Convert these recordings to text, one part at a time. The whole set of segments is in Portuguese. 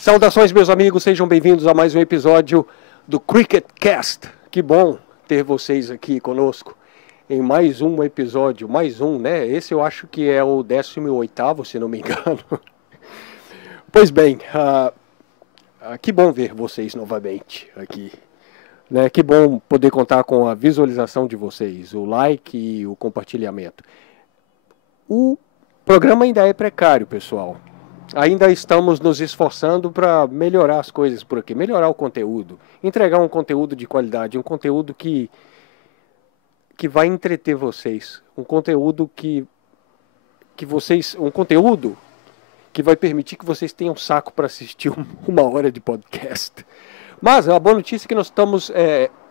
Saudações, meus amigos, sejam bem-vindos a mais um episódio do Cricket Cast. Que bom ter vocês aqui conosco em mais um episódio, né? Esse eu acho que é o 18º, se não me engano. Pois bem, que bom ver vocês novamente aqui, né? Que bom poder contar com a visualização de vocês, o like e o compartilhamento. O programa ainda é precário, pessoal. Ainda estamos nos esforçando para melhorar as coisas por aqui, melhorar o conteúdo, entregar um conteúdo de qualidade, um conteúdo que vai entreter vocês, um conteúdo um conteúdo que vai permitir que vocês tenham saco para assistir uma hora de podcast. Mas a boa notícia é que nós estamos,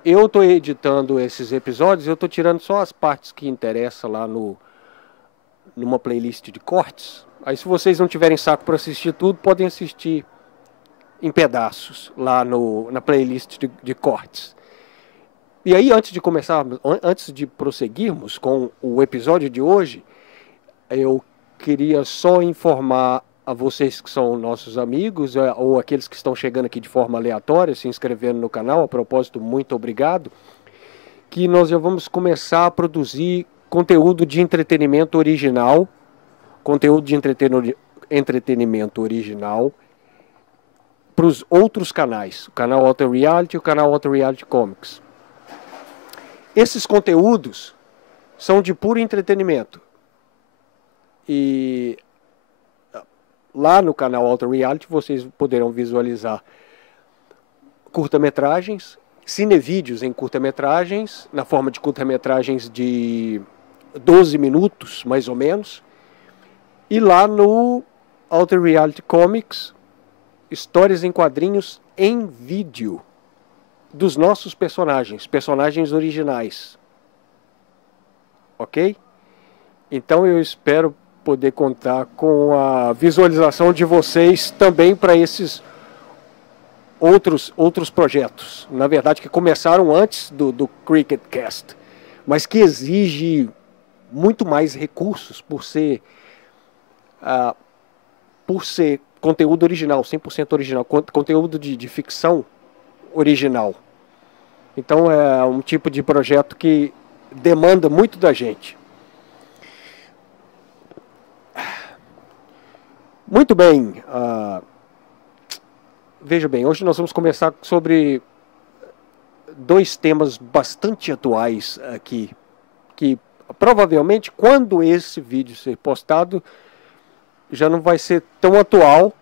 eu estou editando esses episódios, eu estou tirando só as partes que interessam lá numa playlist de cortes. Aí, se vocês não tiverem saco para assistir tudo, podem assistir em pedaços lá na playlist de cortes. E aí, antes de prosseguirmos com o episódio de hoje, eu queria só informar a vocês que são nossos amigos, ou aqueles que estão chegando aqui de forma aleatória, se inscrevendo no canal. A propósito, muito obrigado, que nós já vamos começar a produzir conteúdo de entretenimento original, para os outros canais, o canal Auto Reality e o canal Auto Reality Comics. Esses conteúdos são de puro entretenimento. E lá no canal Auto Reality vocês poderão visualizar curta-metragens, cinevídeos em curta-metragens, na forma de curta-metragens de 12 minutos, mais ou menos. E lá no Auto Reality Comics, histórias em quadrinhos em vídeo dos nossos personagens originais. Ok? Então eu espero poder contar com a visualização de vocês também para esses outros projetos. Na verdade, que começaram antes do Cricket Cast, mas que exige muito mais recursos por ser conteúdo original, 100% original, conteúdo de ficção original. Então é um tipo de projeto que demanda muito da gente. Muito bem, veja bem, hoje nós vamos conversar sobre dois temas bastante atuais aqui, que provavelmente quando esse vídeo ser postado já não vai ser tão atual,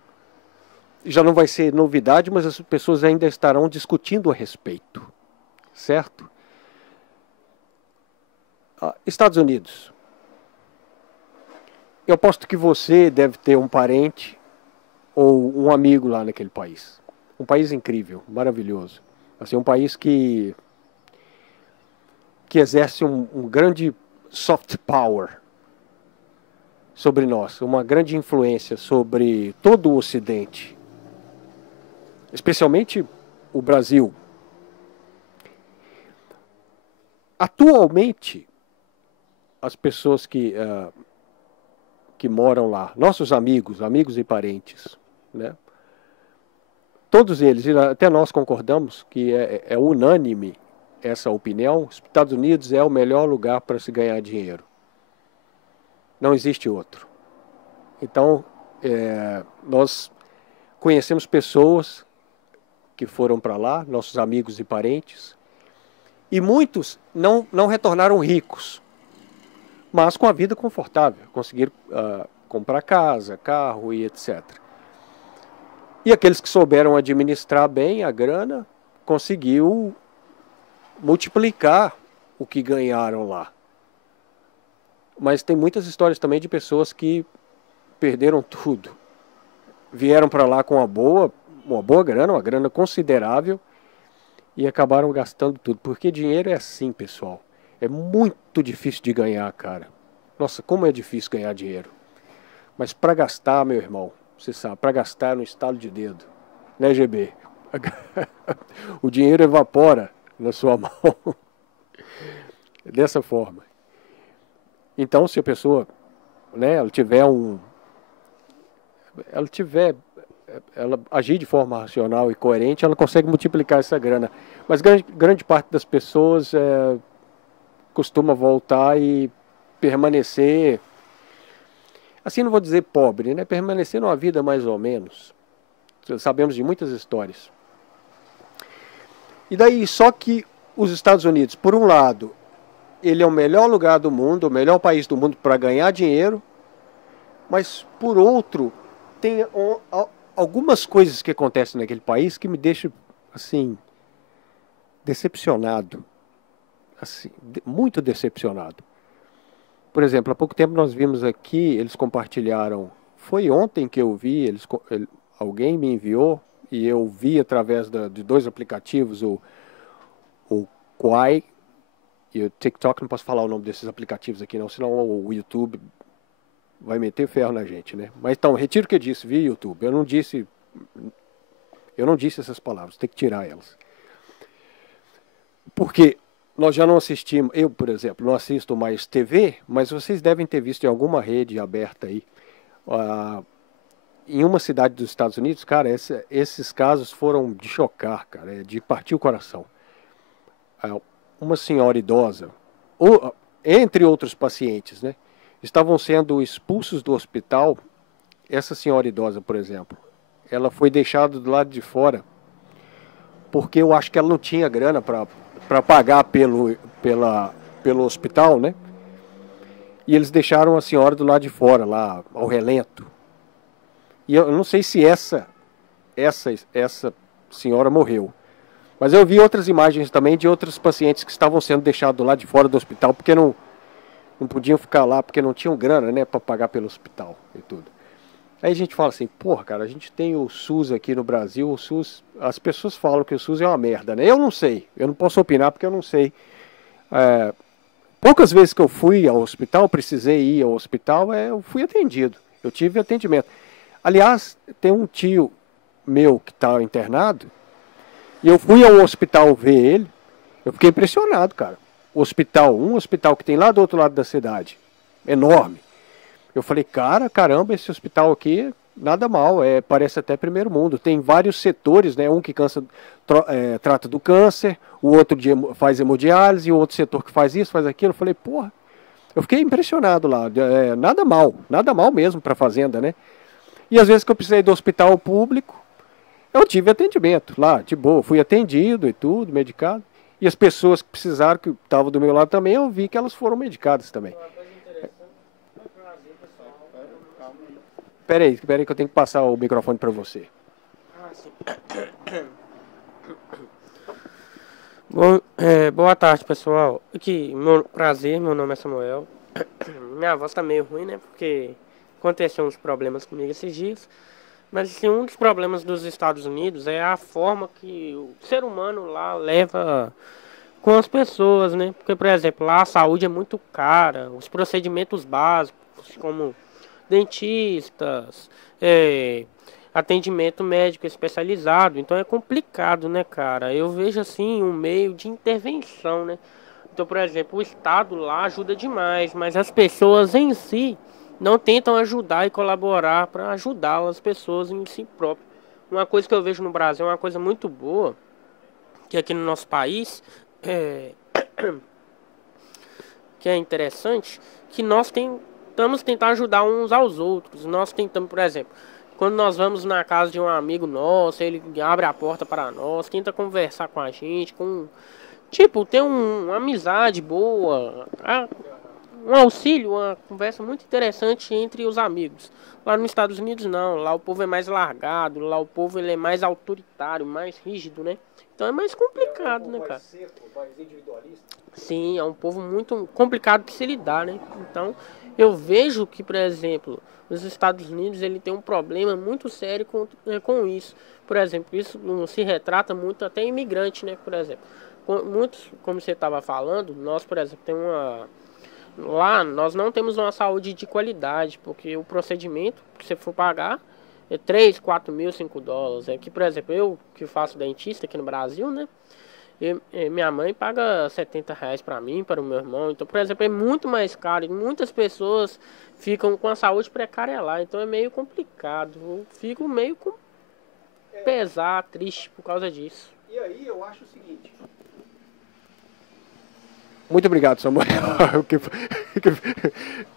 já não vai ser novidade, mas as pessoas ainda estarão discutindo a respeito, certo? Estados Unidos. Eu aposto que você deve ter um parente ou um amigo lá naquele país. Um país incrível, maravilhoso. Assim, um país que exerce um grande soft power sobre nós, uma grande influência sobre todo o Ocidente, especialmente o Brasil. Atualmente, as pessoas que moram lá, nossos amigos e parentes, né? Todos eles, e até nós concordamos que é unânime essa opinião, os Estados Unidos é o melhor lugar para se ganhar dinheiro. Não existe outro. Então, nós conhecemos pessoas que foram para lá, nossos amigos e parentes, e muitos não retornaram ricos, mas com a vida confortável, conseguiram comprar casa, carro e etc. E aqueles que souberam administrar bem a grana, conseguiu multiplicar o que ganharam lá. Mas tem muitas histórias também de pessoas que perderam tudo. Vieram para lá com uma boa grana, uma grana considerável, e acabaram gastando tudo. Porque dinheiro é assim, pessoal. É muito difícil de ganhar, cara. Nossa, como é difícil ganhar dinheiro. Mas para gastar, meu irmão, você sabe, para gastar no estalo de dedo. Né, GB? O dinheiro evapora na sua mão. Dessa forma. Então, se a pessoa, né, ela tiver, ela agir de forma racional e coerente, ela consegue multiplicar essa grana. Mas grande parte das pessoas costuma voltar e permanecer, assim não vou dizer pobre, né? Permanecer numa vida mais ou menos. Sabemos de muitas histórias. E daí, só que os Estados Unidos, por um lado, ele é o melhor lugar do mundo, o melhor país do mundo para ganhar dinheiro, mas por outro, tem algumas coisas que acontecem naquele país que me deixam, assim, decepcionado. Assim, muito decepcionado. Por exemplo, há pouco tempo nós vimos aqui, eles compartilharam, foi ontem que eu vi, alguém me enviou, e eu vi através de dois aplicativos, o Quai e o TikTok, não posso falar o nome desses aplicativos aqui não, senão o YouTube vai meter ferro na gente, né? Mas então, retiro o que eu disse, vi YouTube, eu não disse essas palavras, tem que tirar elas. Porque nós já não assistimos, eu, por exemplo, não assisto mais TV, mas vocês devem ter visto em alguma rede aberta aí, em uma cidade dos Estados Unidos, cara, esses casos foram de chocar, cara, de partir o coração. Uma senhora idosa, entre outros pacientes, né, estavam sendo expulsos do hospital. Essa senhora idosa, por exemplo, ela foi deixada do lado de fora, porque eu acho que ela não tinha grana para pagar pelo hospital, né? E eles deixaram a senhora do lado de fora, lá, ao relento. E eu não sei se essa senhora morreu. Mas eu vi outras imagens também de outros pacientes que estavam sendo deixados do lado de fora do hospital, porque não podiam ficar lá, porque não tinham grana, né, para pagar pelo hospital e tudo. Aí a gente fala assim, porra, cara, a gente tem o SUS aqui no Brasil, o SUS, as pessoas falam que o SUS é uma merda, né? Eu não sei, eu não posso opinar porque eu não sei. Poucas vezes que eu fui ao hospital, precisei ir ao hospital, eu fui atendido, eu tive atendimento. Aliás, tem um tio meu que está internado, e eu fui ao hospital ver ele, eu fiquei impressionado, cara. Um hospital que tem lá do outro lado da cidade, enorme. Eu falei, caramba, esse hospital aqui, nada mal, parece até primeiro mundo. Tem vários setores, né? Um que trata do câncer, o outro faz hemodiálise, o outro setor que faz isso, faz aquilo. Eu falei, porra, eu fiquei impressionado lá. Nada mal mesmo para a fazenda, né? E às vezes que eu precisei do hospital público, eu tive atendimento lá, de boa, fui atendido e tudo, medicado. E as pessoas que precisaram, que estavam do meu lado também, eu vi que elas foram medicadas também. Peraí que eu tenho que passar o microfone para você. Boa tarde, pessoal. Prazer, meu nome é Samuel. Minha voz tá meio ruim, né? Porque aconteceu uns problemas comigo esses dias. Mas assim, um dos problemas dos Estados Unidos é a forma que o ser humano lá leva com as pessoas, né? Porque, por exemplo, lá a saúde é muito cara, os procedimentos básicos, como dentistas, atendimento médico especializado. Então é complicado, né, cara? Eu vejo assim um meio de intervenção, né? Então, por exemplo, o Estado lá ajuda demais, mas as pessoas em si não tentam ajudar e colaborar para ajudar as pessoas em si próprias. Uma coisa que eu vejo no Brasil é uma coisa muito boa, que aqui no nosso país que é interessante, que nós tentamos tentar ajudar uns aos outros. Nós tentamos, por exemplo, quando nós vamos na casa de um amigo nosso, ele abre a porta para nós, tenta conversar com a gente, tipo, ter uma amizade boa, um auxílio, uma conversa muito interessante entre os amigos. Lá nos Estados Unidos não, lá o povo é mais largado, lá o povo ele é mais autoritário, mais rígido, né? Então é mais complicado, né, cara? Mais individualista. Sim, é um povo muito complicado de se lidar, né? Então, eu vejo que, por exemplo, os Estados Unidos ele tem um problema muito sério com isso. Por exemplo, isso se retrata muito até imigrante, né? Por exemplo, muitos, como você estava falando, nós, por exemplo, lá nós não temos uma saúde de qualidade, porque o procedimento que você for pagar é 3, 4 mil, 5 dólares. É que, por exemplo, eu que faço dentista aqui no Brasil, né? Minha mãe paga R$ 70 para mim, para o meu irmão. Então, por exemplo, é muito mais caro. E muitas pessoas ficam com a saúde precária lá. Então é meio complicado. Eu fico meio com pesar, triste por causa disso. E aí eu acho o seguinte. Muito obrigado, Samuel.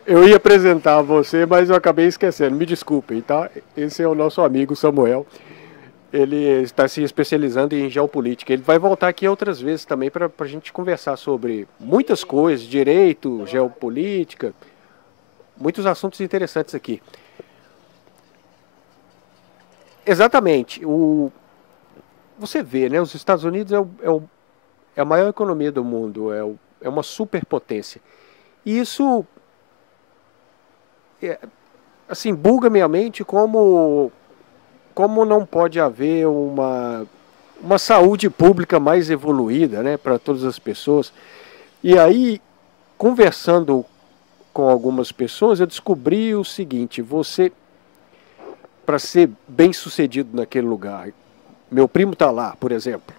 Eu ia apresentar você, mas eu acabei esquecendo. Me desculpem, tá? Esse é o nosso amigo Samuel. Ele está se especializando em geopolítica. Ele vai voltar aqui outras vezes também para a gente conversar sobre muitas coisas, direito, geopolítica, muitos assuntos interessantes aqui. Exatamente. Você vê, né? Os Estados Unidos é a maior economia do mundo, é uma superpotência. E isso, assim, buga minha mente como não pode haver uma saúde pública mais evoluída, né, para todas as pessoas. E aí, conversando com algumas pessoas, eu descobri o seguinte: você, para ser bem sucedido naquele lugar, meu primo está lá, por exemplo,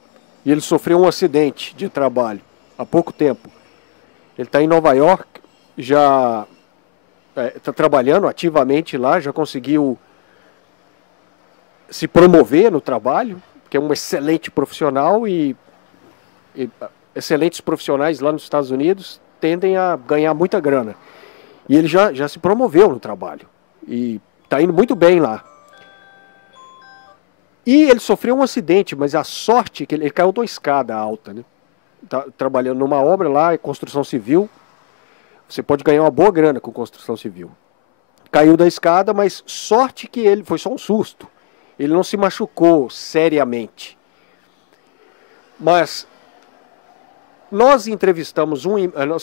e ele sofreu um acidente de trabalho há pouco tempo. Ele está em Nova York, já está trabalhando ativamente lá, já conseguiu se promover no trabalho, que é um excelente profissional, e excelentes profissionais lá nos Estados Unidos tendem a ganhar muita grana. E ele já se promoveu no trabalho e está indo muito bem lá. E ele sofreu um acidente, mas a sorte é que ele caiu de uma escada alta, né? Tá trabalhando numa obra lá, em construção civil. Você pode ganhar uma boa grana com construção civil. Caiu da escada, mas sorte que ele foi só um susto. Ele não se machucou seriamente. Mas nós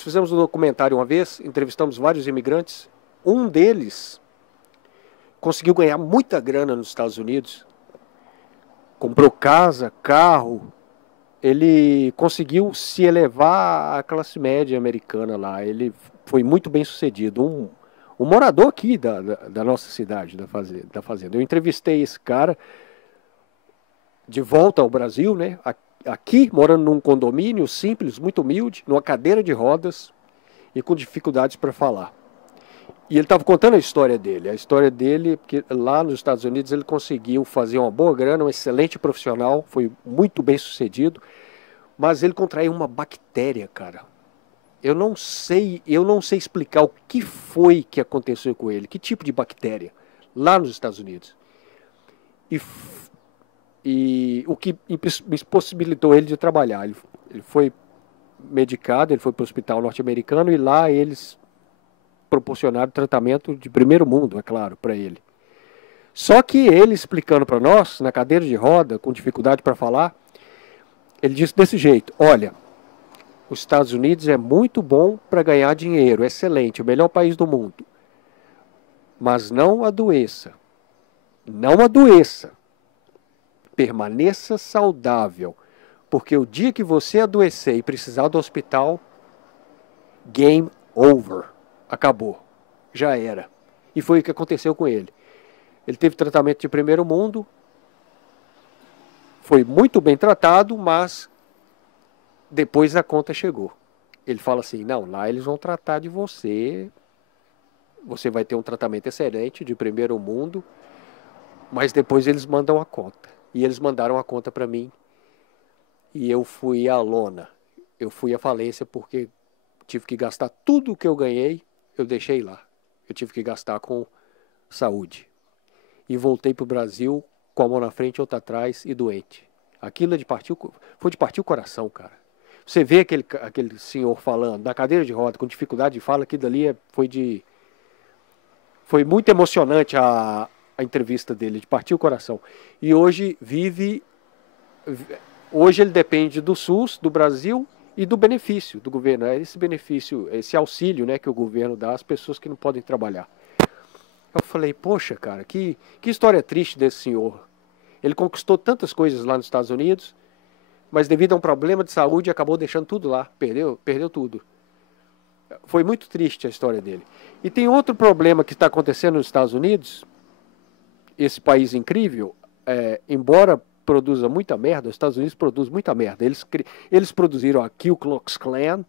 fizemos um documentário uma vez, entrevistamos vários imigrantes. Um deles conseguiu ganhar muita grana nos Estados Unidos. Comprou casa, carro. Ele conseguiu se elevar à classe média americana lá. Ele foi muito bem sucedido. Um morador aqui da nossa cidade, da fazenda. Eu entrevistei esse cara de volta ao Brasil, né? Aqui, morando num condomínio simples, muito humilde, numa cadeira de rodas e com dificuldades para falar. E ele estava contando a história dele, porque lá nos Estados Unidos ele conseguiu fazer uma boa grana, um excelente profissional, foi muito bem sucedido, mas ele contraiu uma bactéria, cara. Eu não sei explicar o que foi que aconteceu com ele, que tipo de bactéria, lá nos Estados Unidos. E o que impossibilitou ele de trabalhar. Ele foi medicado, ele foi para o hospital norte-americano e lá eles proporcionaram tratamento de primeiro mundo, é claro, para ele. Só que ele explicando para nós, na cadeira de roda, com dificuldade para falar, ele disse desse jeito: olha, os Estados Unidos é muito bom para ganhar dinheiro, excelente, o melhor país do mundo. Mas não adoeça. Não adoeça. Permaneça saudável. Porque o dia que você adoecer e precisar do hospital, game over. Acabou. Já era. E foi o que aconteceu com ele. Ele teve tratamento de primeiro mundo, foi muito bem tratado, mas depois a conta chegou. Ele fala assim: não, lá eles vão tratar de você, você vai ter um tratamento excelente de primeiro mundo, mas depois eles mandam a conta. E eles mandaram a conta para mim e eu fui à lona. Eu fui à falência porque tive que gastar tudo o que eu ganhei, eu deixei lá. Eu tive que gastar com saúde. E voltei para o Brasil com a mão na frente e outra atrás e doente. Aquilo foi de partir o coração, cara. Você vê aquele senhor falando na cadeira de roda, com dificuldade de fala, aquilo dali foi muito emocionante a entrevista dele, de partir o coração. E hoje ele depende do SUS, do Brasil e do benefício do governo. É esse benefício, esse auxílio, né, que o governo dá às pessoas que não podem trabalhar. Eu falei: poxa, cara, que história triste desse senhor. Ele conquistou tantas coisas lá nos Estados Unidos, mas devido a um problema de saúde acabou deixando tudo lá, perdeu tudo. Foi muito triste a história dele. E tem outro problema que está acontecendo nos Estados Unidos, esse país incrível, embora produza muita merda, os Estados Unidos produzem muita merda. Eles produziram a Ku Klux Klan,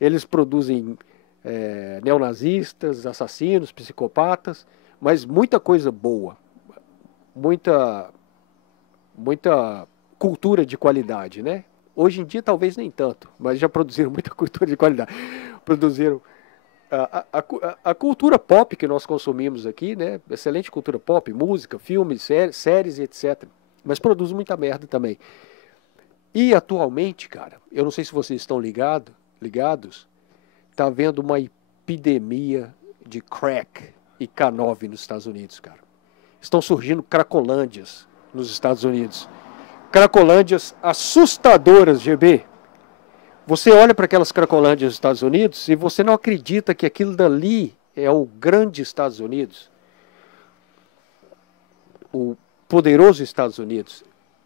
eles produzem neonazistas, assassinos, psicopatas, mas muita coisa boa, muita cultura de qualidade, né? Hoje em dia talvez nem tanto, mas já produziram muita cultura de qualidade. Produziram a cultura pop que nós consumimos aqui, né? Excelente cultura pop, música, filmes, séries, etc. Mas produz muita merda também. E atualmente, cara, eu não sei se vocês estão ligados, tá havendo uma epidemia de crack e K9 nos Estados Unidos, cara. Estão surgindo cracolândias nos Estados Unidos. Cracolândias assustadoras, GB. Você olha para aquelas cracolândias dos Estados Unidos e você não acredita que aquilo dali é o grande Estados Unidos. O poderoso Estados Unidos.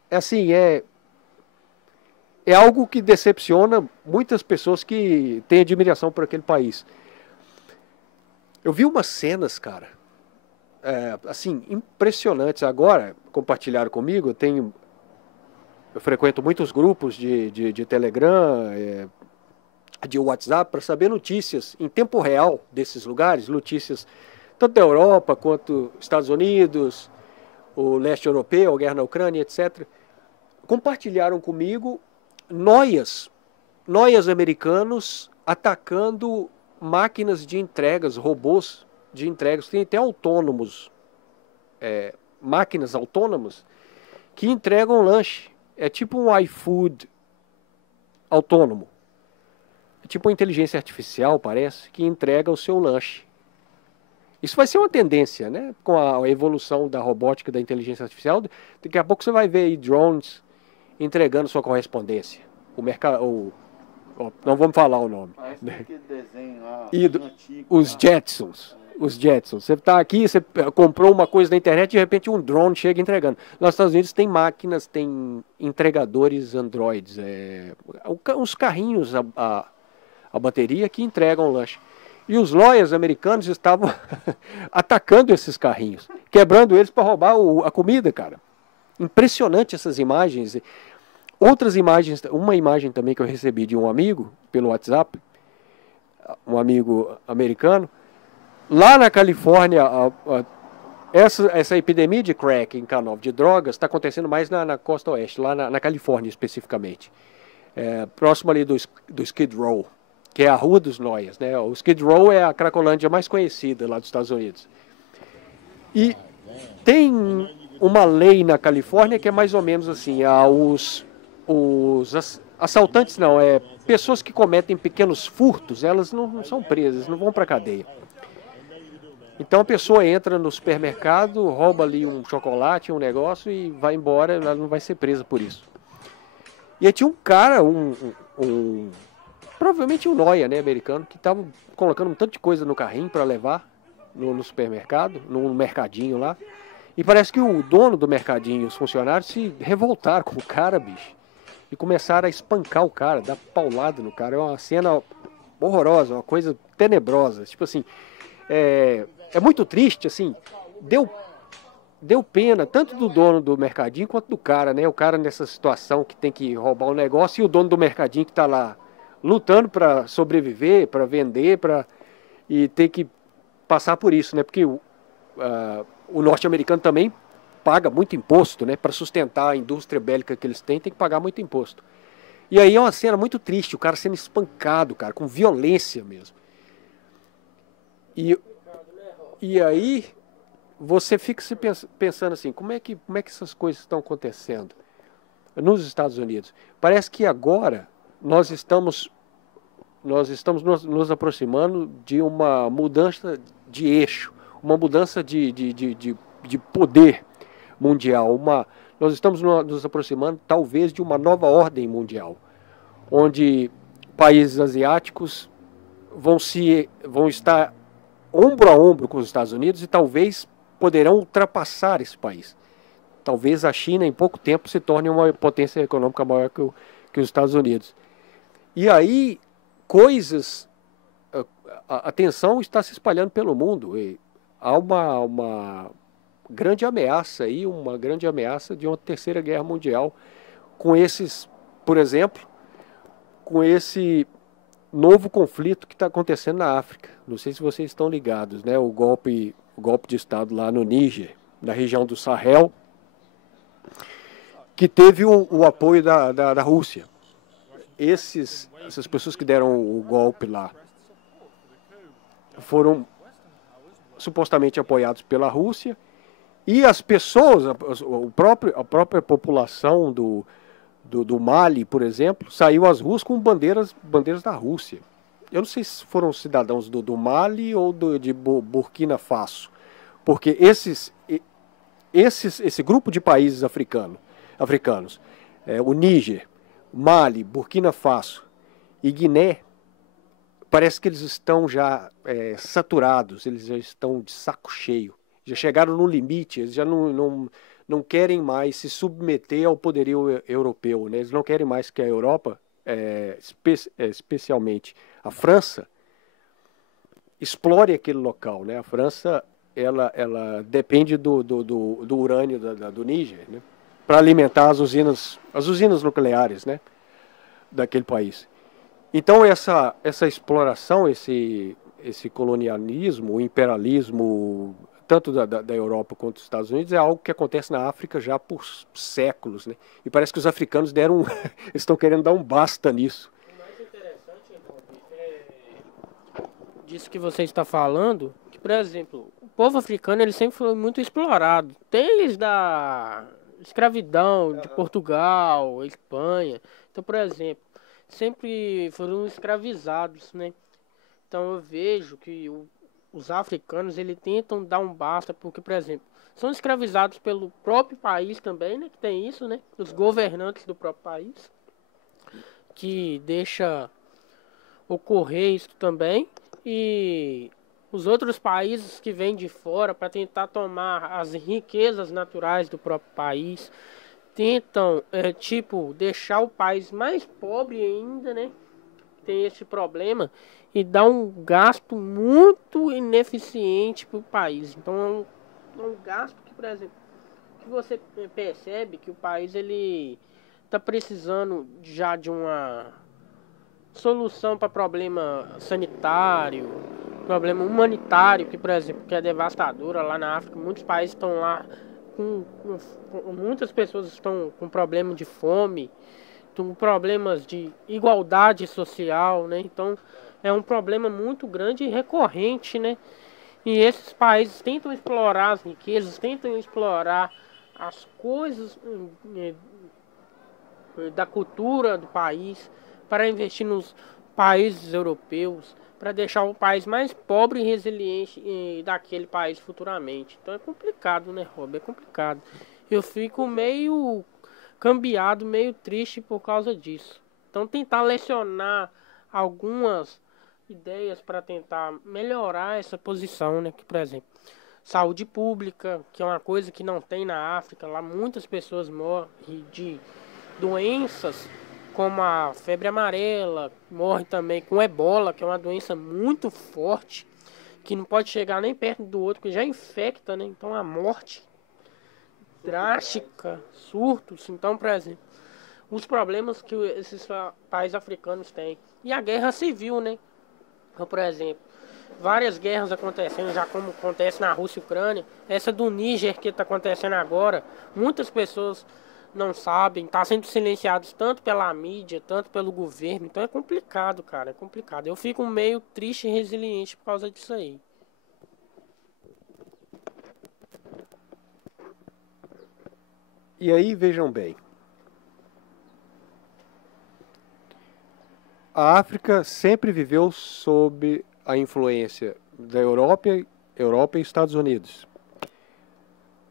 É assim, é algo que decepciona muitas pessoas que têm admiração por aquele país. Eu vi umas cenas, cara, assim, impressionantes. Agora, compartilharam comigo, eu frequento muitos grupos de Telegram, de WhatsApp, para saber notícias em tempo real desses lugares, notícias tanto da Europa quanto Estados Unidos, o leste europeu, a guerra na Ucrânia, etc. Compartilharam comigo noias americanos atacando máquinas de entregas, robôs de entregas, tem até autônomos, máquinas autônomas que entregam lanche. É tipo um iFood autônomo. É tipo uma inteligência artificial, parece, que entrega o seu lanche. Isso vai ser uma tendência, né? Com a evolução da robótica e da inteligência artificial. Daqui a pouco você vai ver aí drones entregando sua correspondência. Não vamos falar o nome. Parece aquele desenho lá, antigo, os Jetsons. Os Jetsons. Você está aqui, você comprou uma coisa na internet e de repente um drone chega entregando. Nos Estados Unidos tem máquinas, tem entregadores androids, uns carrinhos a bateria que entregam o lanche. E os lawyers americanos estavam atacando esses carrinhos, quebrando eles para roubar a comida, cara. Impressionante essas imagens. Outras imagens, uma imagem também que eu recebi de um amigo pelo WhatsApp, um amigo americano. Lá na Califórnia, essa epidemia de crack em K9, de drogas, está acontecendo mais na costa oeste, lá na Califórnia especificamente. Próximo ali do Skid Row, que é a Rua dos Noias, né? O Skid Row é a cracolândia mais conhecida lá dos Estados Unidos. E tem uma lei na Califórnia que é mais ou menos assim, os assaltantes pessoas que cometem pequenos furtos, elas não são presas, não vão para a cadeia. Então a pessoa entra no supermercado, rouba ali um chocolate, um negócio e vai embora, ela não vai ser presa por isso. E aí tinha um cara, provavelmente um noia, né, americano, que estava colocando um tanto de coisa no carrinho para levar no supermercado, no mercadinho lá. E parece que o dono do mercadinho e os funcionários se revoltaram com o cara, bicho. E começaram a espancar o cara, dar paulada no cara. É uma cena horrorosa, uma coisa tenebrosa. Tipo assim, é muito triste, assim, deu pena tanto do dono do mercadinho quanto do cara, né? O cara nessa situação que tem que roubar um negócio e o dono do mercadinho que está lá lutando para sobreviver, para vender, e ter que passar por isso, né? Porque o norte-americano também paga muito imposto, né? Para sustentar a indústria bélica que eles têm, tem que pagar muito imposto. E aí é uma cena muito triste, o cara sendo espancado, cara, com violência mesmo. E aí você fica se pensando assim, como é que essas coisas estão acontecendo nos Estados Unidos? Parece que agora nós estamos nos aproximando de uma mudança de eixo, uma mudança de poder mundial. Nós estamos nos aproximando talvez de uma nova ordem mundial, onde países asiáticos vão estar ombro a ombro com os Estados Unidos e talvez poderão ultrapassar esse país. Talvez a China em pouco tempo se torne uma potência econômica maior que os Estados Unidos. E aí a tensão está se espalhando pelo mundo. E há uma grande ameaça aí, uma grande ameaça de uma terceira guerra mundial com esses, por exemplo, com esse novo conflito que está acontecendo na África. Não sei se vocês estão ligados, né? O golpe de Estado lá no Níger, na região do Sahel, que teve o apoio da Rússia. Essas pessoas que deram o golpe lá foram supostamente apoiados pela Rússia, e as pessoas, a própria população do Mali, por exemplo, saiu às ruas com bandeiras da Rússia. Eu não sei se foram cidadãos do Mali ou de Burkina Faso, porque esse grupo de países africanos, o Níger, Mali, Burkina Faso e Guiné, parece que eles estão já saturados, eles já estão de saco cheio, já chegaram no limite, eles já não querem mais se submeter ao poderio europeu, né? Eles não querem mais que a Europa, especialmente a França, explore aquele local, né? A França, ela depende do urânio do Níger, né? Para alimentar as usinas nucleares, né? Daquele país. Então essa exploração, esse colonialismo, o imperialismo, tanto da Europa quanto dos Estados Unidos, é algo que acontece na África já por séculos, né? E parece que os africanos estão querendo dar um basta nisso. O mais interessante, disso que você está falando, que, por exemplo, o povo africano ele sempre foi muito explorado, desde a escravidão de Portugal, Espanha. Então, por exemplo, sempre foram escravizados, né? Então eu vejo que os africanos eles tentam dar um basta, porque, por exemplo, são escravizados pelo próprio país também, né? Que tem isso, né? Os governantes do próprio país, que deixa ocorrer isso também, e os outros países que vêm de fora para tentar tomar as riquezas naturais do próprio país, tentam, deixar o país mais pobre ainda, né? Tem esse problema e dá um gasto muito ineficiente para o país. Então é um gasto que, por exemplo, que você percebe que o país ele está precisando já de uma solução para problema sanitário, problema humanitário, que, por exemplo, que é devastadora lá na África. Muitos países estão lá muitas pessoas estão com problema de fome, com problemas de igualdade social, né? Então é um problema muito grande e recorrente, né? E esses países tentam explorar as riquezas, tentam explorar as coisas da cultura do país para investir nos países europeus, para deixar o país mais pobre e resiliente daquele país futuramente. Então é complicado, né, Rob? É complicado. Eu fico meio cambiado, meio triste por causa disso. Então tentar lecionar algumas ideias para tentar melhorar essa posição, né? Que, por exemplo, saúde pública, que é uma coisa que não tem na África. Lá muitas pessoas morrem de doenças como a febre amarela, morre também com ebola, que é uma doença muito forte, que não pode chegar nem perto do outro, que já infecta, né? Então a morte drástica, surtos. Então, por exemplo, os problemas que esses países africanos têm. E a guerra civil, né? Então, por exemplo, várias guerras acontecendo, já como acontece na Rússia e Ucrânia. Essa do Níger que está acontecendo agora, muitas pessoas não sabem, tá sendo silenciados tanto pela mídia, tanto pelo governo. Então é complicado, cara, é complicado. Eu fico meio triste e resiliente por causa disso aí. E aí, vejam bem, a África sempre viveu sob a influência da Europa e Estados Unidos.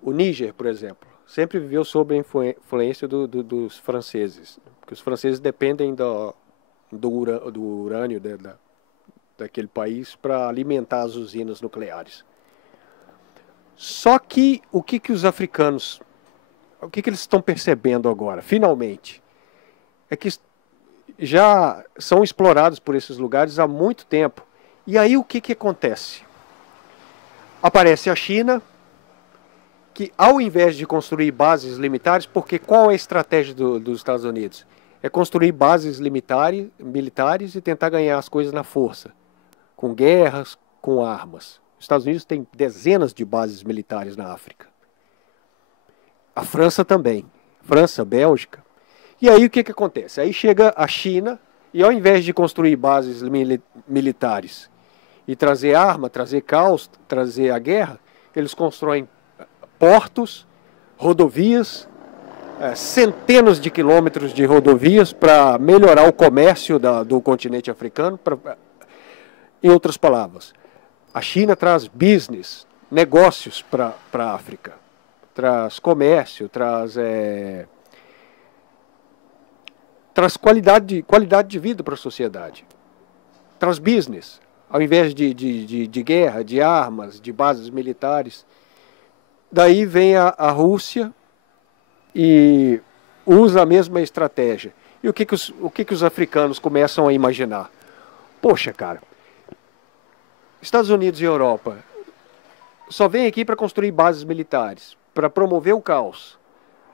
O Níger, por exemplo, sempre viveu sob a influência dos franceses, porque os franceses dependem do urânio daquele país para alimentar as usinas nucleares. Só que o que os africanos, o que eles estão percebendo agora, finalmente, é que já são explorados por esses lugares há muito tempo. E aí o que acontece? Aparece a China que ao invés de construir bases militares, porque qual é a estratégia dos Estados Unidos? É construir bases militares e tentar ganhar as coisas na força, com guerras, com armas. Os Estados Unidos têm dezenas de bases militares na África. A França também. França, Bélgica. E aí o que acontece? Aí chega a China e ao invés de construir bases militares e trazer arma, trazer caos, trazer a guerra, eles constroem portos, rodovias, centenas de quilômetros de rodovias para melhorar o comércio do continente africano. Em outras palavras, a China traz business, negócios para a África. Traz comércio, traz qualidade de vida para a sociedade. Traz business, ao invés de guerra, de armas, de bases militares. Daí vem a Rússia e usa a mesma estratégia. E o que os africanos começam a imaginar? Poxa, cara, Estados Unidos e Europa só vêm aqui para construir bases militares, para promover o caos,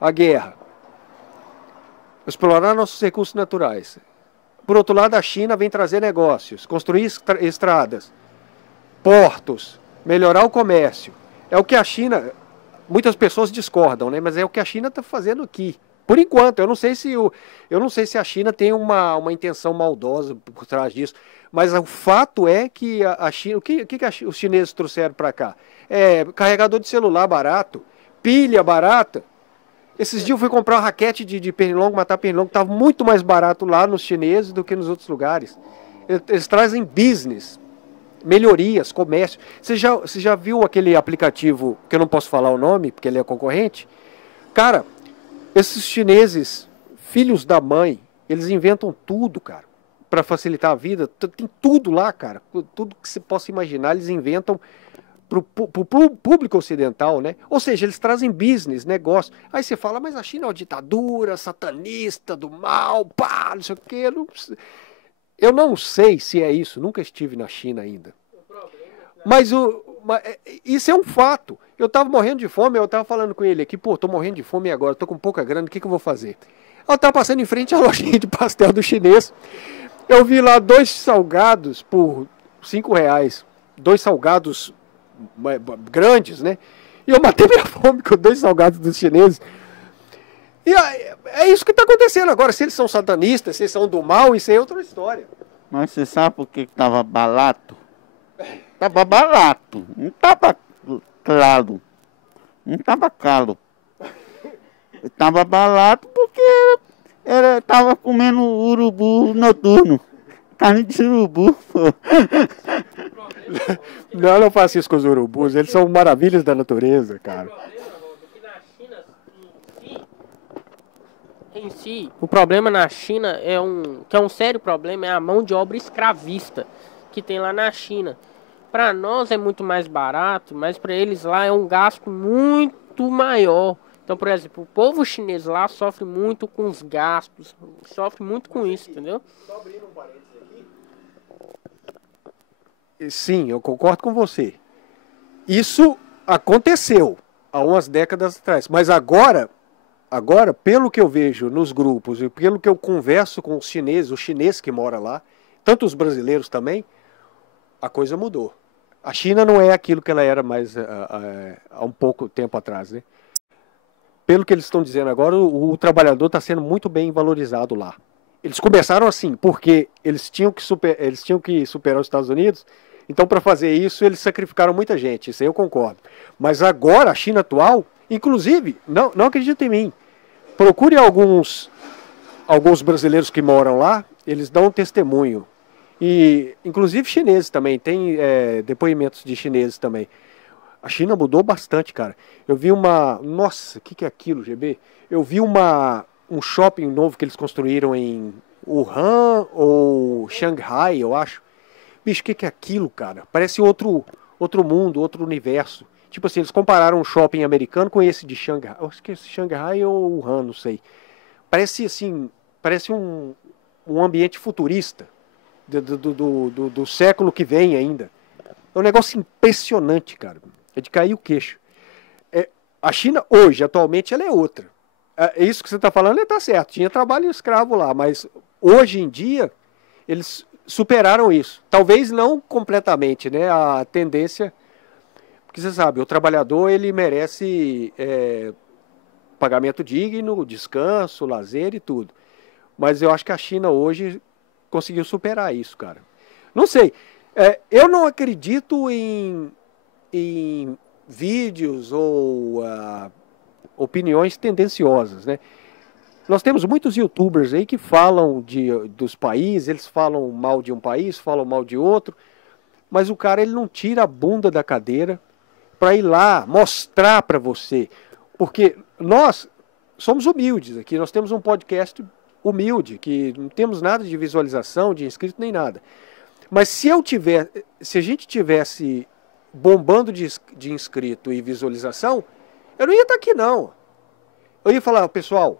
a guerra, explorar nossos recursos naturais. Por outro lado, a China vem trazer negócios, construir estradas, portos, melhorar o comércio. É o que a China, muitas pessoas discordam, né? Mas é o que a China está fazendo aqui. Por enquanto, eu não sei se a China tem uma intenção maldosa por trás disso, mas o fato é que a China, o que os chineses trouxeram para cá? Carregador de celular barato, pilha barata. Esses dias eu fui comprar uma raquete de pernilongo, matar pernilongo, que estava muito mais barato lá nos chineses do que nos outros lugares. Eles trazem business, melhorias, comércio. Você já viu aquele aplicativo, que eu não posso falar o nome, porque ele é concorrente? Cara, esses chineses, filhos da mãe, eles inventam tudo, cara, para facilitar a vida. Tem tudo lá, cara. Tudo que você possa imaginar, eles inventam para o público ocidental, né? Ou seja, eles trazem business, negócio. Aí você fala, mas a China é uma ditadura, satanista, do mal, pá, não sei o quê. Eu não sei se é isso, nunca estive na China ainda. Mas isso é um fato. Eu estava morrendo de fome, eu estava falando com ele aqui, pô, estou morrendo de fome agora, estou com pouca grana, o que eu vou fazer? Eu estava passando em frente à lojinha de pastel do chinês. Eu vi lá 2 salgados por R$5. 2 salgados grandes, né? E eu matei minha fome com 2 salgados dos chineses. E é isso que está acontecendo agora. Se eles são satanistas, se eles são do mal, isso é outra história. Mas você sabe por que estava barato? Estava barato, não estava claro, não estava caro. Estava barato porque estava comendo urubu noturno. Carne de urubu, pô. Não faça isso com os urubus, eles são maravilhas da natureza, cara. Em si, o problema na China que é um sério problema, é a mão de obra escravista que tem lá na China. Para nós é muito mais barato, mas para eles lá é um gasto muito maior. Então, por exemplo, o povo chinês lá sofre muito com os gastos, sofre muito com isso, entendeu? Só abrindo um parênteses aqui. Sim, eu concordo com você. Isso aconteceu há umas décadas atrás, mas agora, pelo que eu vejo nos grupos e pelo que eu converso com os chineses, o chinês que mora lá, tanto os brasileiros também, a coisa mudou. A China não é aquilo que ela era mais há um pouco tempo atrás, né? Pelo que eles estão dizendo agora, o trabalhador está sendo muito bem valorizado lá. Eles começaram assim, porque eles tinham que superar os Estados Unidos, então para fazer isso eles sacrificaram muita gente, isso aí eu concordo. Mas agora, a China atual, inclusive, não acredita em mim, procure alguns brasileiros que moram lá, eles dão um testemunho. E inclusive chineses também, tem depoimentos de chineses também. A China mudou bastante, cara. Eu vi nossa, o que é aquilo, GB? Eu vi um shopping novo que eles construíram em Wuhan ou Xangai, eu acho. Bicho, o que é aquilo, cara? Parece outro mundo, outro universo. Tipo assim, eles compararam um shopping americano com esse de Xangai. Eu acho que é Xangai ou Wuhan, não sei. Parece assim, parece um ambiente futurista do século que vem ainda. É um negócio impressionante, cara. É de cair o queixo. A China hoje, atualmente, ela é outra. Isso que você está falando está certo. Tinha trabalho escravo lá, mas hoje em dia eles superaram isso. Talvez não completamente, né? A tendência, porque você sabe, o trabalhador ele merece pagamento digno, descanso, lazer e tudo. Mas eu acho que a China hoje conseguiu superar isso, cara. Não sei. Eu não acredito em vídeos ou opiniões tendenciosas, né? Nós temos muitos youtubers aí que falam dos países, eles falam mal de um país, falam mal de outro, mas o cara ele não tira a bunda da cadeira para ir lá mostrar para você, porque nós somos humildes aqui, nós temos um podcast humilde, que não temos nada de visualização, de inscrito nem nada. Mas se a gente tivesse bombando de inscrito e visualização, eu não ia estar aqui não. Eu ia falar, pessoal,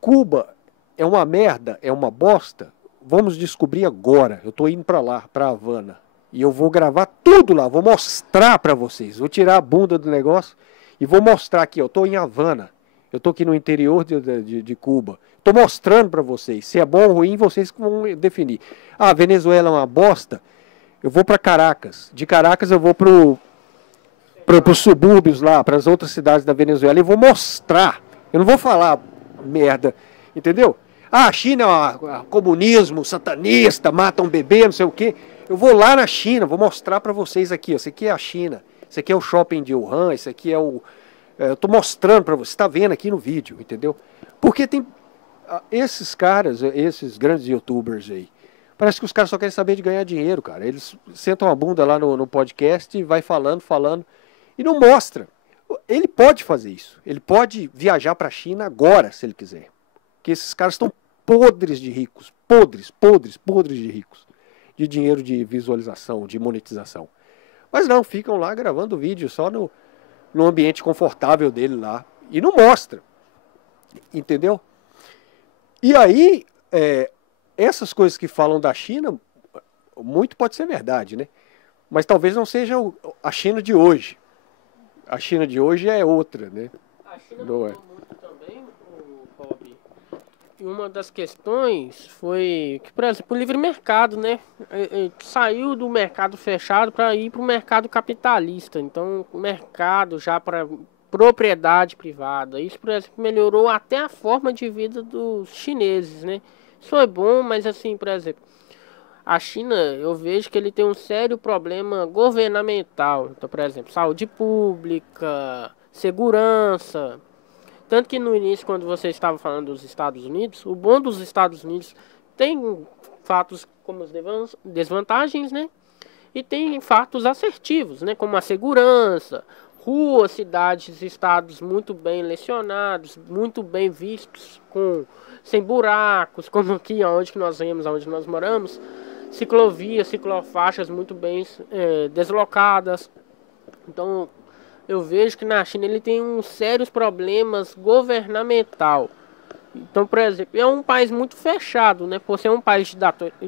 Cuba é uma merda, é uma bosta, vamos descobrir agora. Eu estou indo para lá, para Havana, e eu vou gravar tudo lá, vou mostrar para vocês, vou tirar a bunda do negócio e vou mostrar aqui, eu estou em Havana, eu estou aqui no interior de Cuba, estou mostrando para vocês, se é bom ou ruim, vocês que vão definir. Ah, Venezuela é uma bosta, eu vou para Caracas, de Caracas eu vou para os subúrbios lá, para as outras cidades da Venezuela, e vou mostrar, eu não vou falar merda, entendeu? Ah, a China é comunismo, satanista, mata um bebê, não sei o quê. Eu vou lá na China, vou mostrar para vocês aqui, ó, isso aqui é a China, isso aqui é o shopping de Wuhan, isso aqui é o... eu estou mostrando para você, está vendo aqui no vídeo, entendeu? Porque tem esses caras, esses grandes youtubers aí, parece que os caras só querem saber de ganhar dinheiro, cara. Eles sentam a bunda lá no podcast e vai falando, e não mostra. Ele pode fazer isso. Ele pode viajar para a China agora, se ele quiser. Porque esses caras estão podres de ricos. Podres de ricos. De dinheiro de visualização, de monetização. Mas não, ficam lá gravando vídeo só no ambiente confortável dele lá. E não mostra. Entendeu? E aí, essas coisas que falam da China, muito pode ser verdade, né? Mas talvez não seja a China de hoje. A China de hoje é outra, né? A China mudou muito também, Bob. E uma das questões foi que, por exemplo, o livre mercado, né? Saiu do mercado fechado para ir para o mercado capitalista. Então, o mercado já para propriedade privada. Isso, por exemplo, melhorou até a forma de vida dos chineses, né? Isso é bom, mas assim, por exemplo, a China, eu vejo que ele tem um sério problema governamental. Então, por exemplo, saúde pública, segurança. Tanto que no início, quando você estava falando dos Estados Unidos, o bom dos Estados Unidos tem fatos como as desvantagens, né? E tem fatos assertivos, né? Como a segurança, ruas, cidades, estados muito bem lecionados, muito bem vistos, sem buracos, como aqui onde nós vemos, onde nós moramos. Ciclovias, ciclofaixas muito bem deslocadas. Então, eu vejo que na China ele tem uns sérios problemas governamental. Então, por exemplo, é um país muito fechado, né? Por ser um país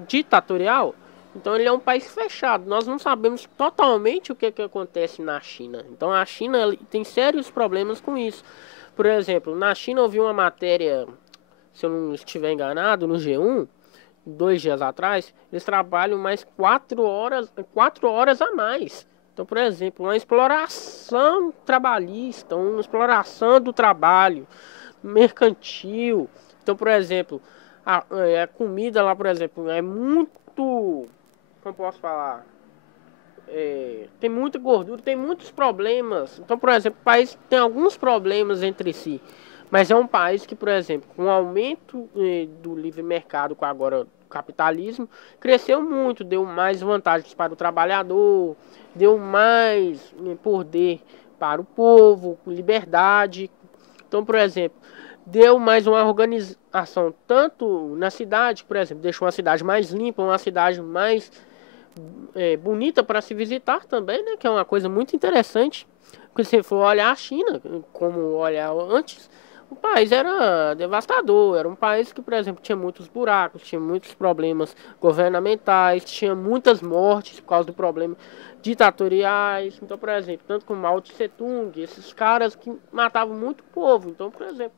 ditatorial, então ele é um país fechado. Nós não sabemos totalmente o que acontece na China. Então, a China tem sérios problemas com isso. Por exemplo, na China eu vi uma matéria, se eu não estiver enganado, no G1, 2 dias atrás, eles trabalham mais 4 horas a mais. Então, por exemplo, uma exploração trabalhista, uma exploração do trabalho mercantil. Então, por exemplo, a comida lá, por exemplo, é muito, como posso falar, tem muita gordura, tem muitos problemas. Então, por exemplo, o país tem alguns problemas entre si. Mas é um país que, por exemplo, com o aumento do livre mercado, com agora o capitalismo, cresceu muito, deu mais vantagens para o trabalhador, deu mais poder para o povo, liberdade. Então, por exemplo, deu mais uma organização, tanto na cidade, por exemplo, deixou uma cidade mais limpa, uma cidade mais bonita para se visitar também, né? Que é uma coisa muito interessante. Porque se você for olhar a China, como olhar antes, o país era devastador. Era um país que, por exemplo, tinha muitos buracos, tinha muitos problemas governamentais, tinha muitas mortes por causa do problema ditatoriais. Então, por exemplo, tanto com Mao Tse Tung, esses caras que matavam muito povo. Então, por exemplo,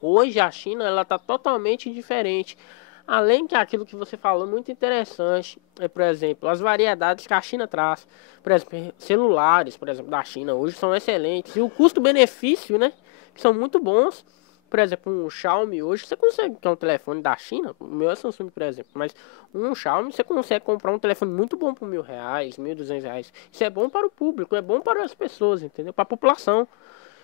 hoje a China ela está totalmente diferente. Além que aquilo que você falou, muito interessante, é, por exemplo, as variedades que a China traz. Por exemplo, celulares, por exemplo, da China hoje são excelentes. E o custo-benefício, né, que são muito bons. Por exemplo, um Xiaomi hoje, você consegue, que é um telefone da China, o meu é Samsung, por exemplo, mas um Xiaomi você consegue comprar um telefone muito bom por R$ 1.000, R$ 1.200. Isso é bom para o público, é bom para as pessoas, entendeu? Para a população.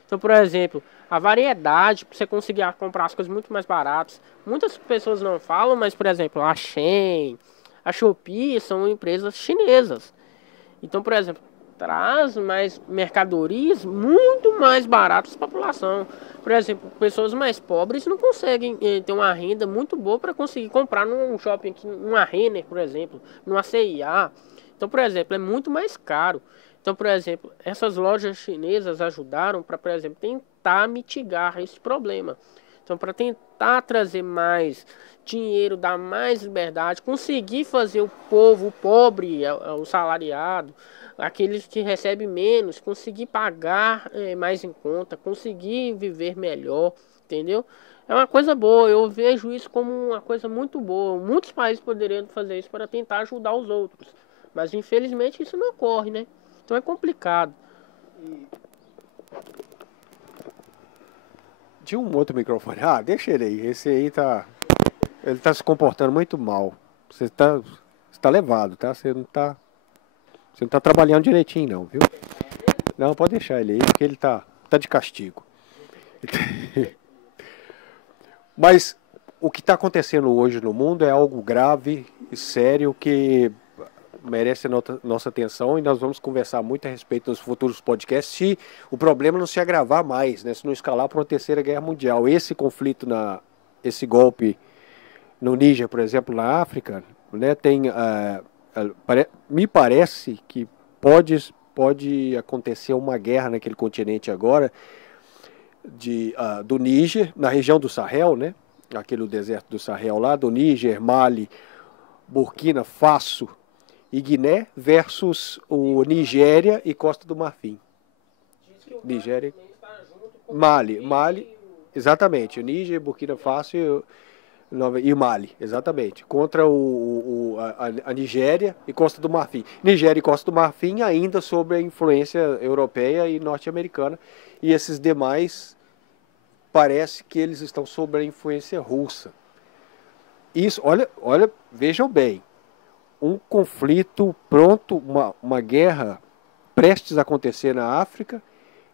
Então, por exemplo, a variedade, para você conseguir comprar as coisas muito mais baratas. Muitas pessoas não falam, mas, por exemplo, a Shein, a Shopee são empresas chinesas. Então, por exemplo, traz mais mercadorias muito mais baratas para a população. Por exemplo, pessoas mais pobres não conseguem ter uma renda muito boa para conseguir comprar num shopping, numa Renner, por exemplo, numa CIA. Então, por exemplo, é muito mais caro. Então, por exemplo, essas lojas chinesas ajudaram para, por exemplo, tentar mitigar esse problema. Então, para tentar trazer mais dinheiro, dar mais liberdade, conseguir fazer o povo, o pobre, o salariado, aqueles que recebem menos, conseguir pagar mais em conta, conseguir viver melhor, entendeu? É uma coisa boa, eu vejo isso como uma coisa muito boa. Muitos países poderiam fazer isso para tentar ajudar os outros, mas infelizmente isso não ocorre, né? Então é complicado. Tinha um outro microfone. Ah, deixa ele aí. Esse aí tá. Ele tá se comportando muito mal. Você tá levado, tá? Você não tá trabalhando direitinho, não, viu? Não, pode deixar ele aí, porque ele tá de castigo. Mas o que está acontecendo hoje no mundo é algo grave e sério que merece a nossa atenção, e nós vamos conversar muito a respeito nos futuros podcasts se o problema não se agravar mais, né? Se não escalar para uma terceira guerra mundial. Esse conflito, esse golpe no Níger, por exemplo, na África, né, me parece que pode acontecer uma guerra naquele continente agora, do Níger, na região do Sahel, né? Aquele deserto do Sahel lá, do Níger, Mali, Burkina Faso e Guiné versus o Nigéria e Costa do Marfim. Nigéria, Mali, exatamente, o Níger, Burkina Faso e Mali, exatamente, contra a Nigéria e Costa do Marfim. Nigéria e Costa do Marfim ainda sob a influência europeia e norte-americana, e esses demais parece que eles estão sob a influência russa. Isso, olha, vejam bem, um conflito pronto, uma guerra prestes a acontecer na África,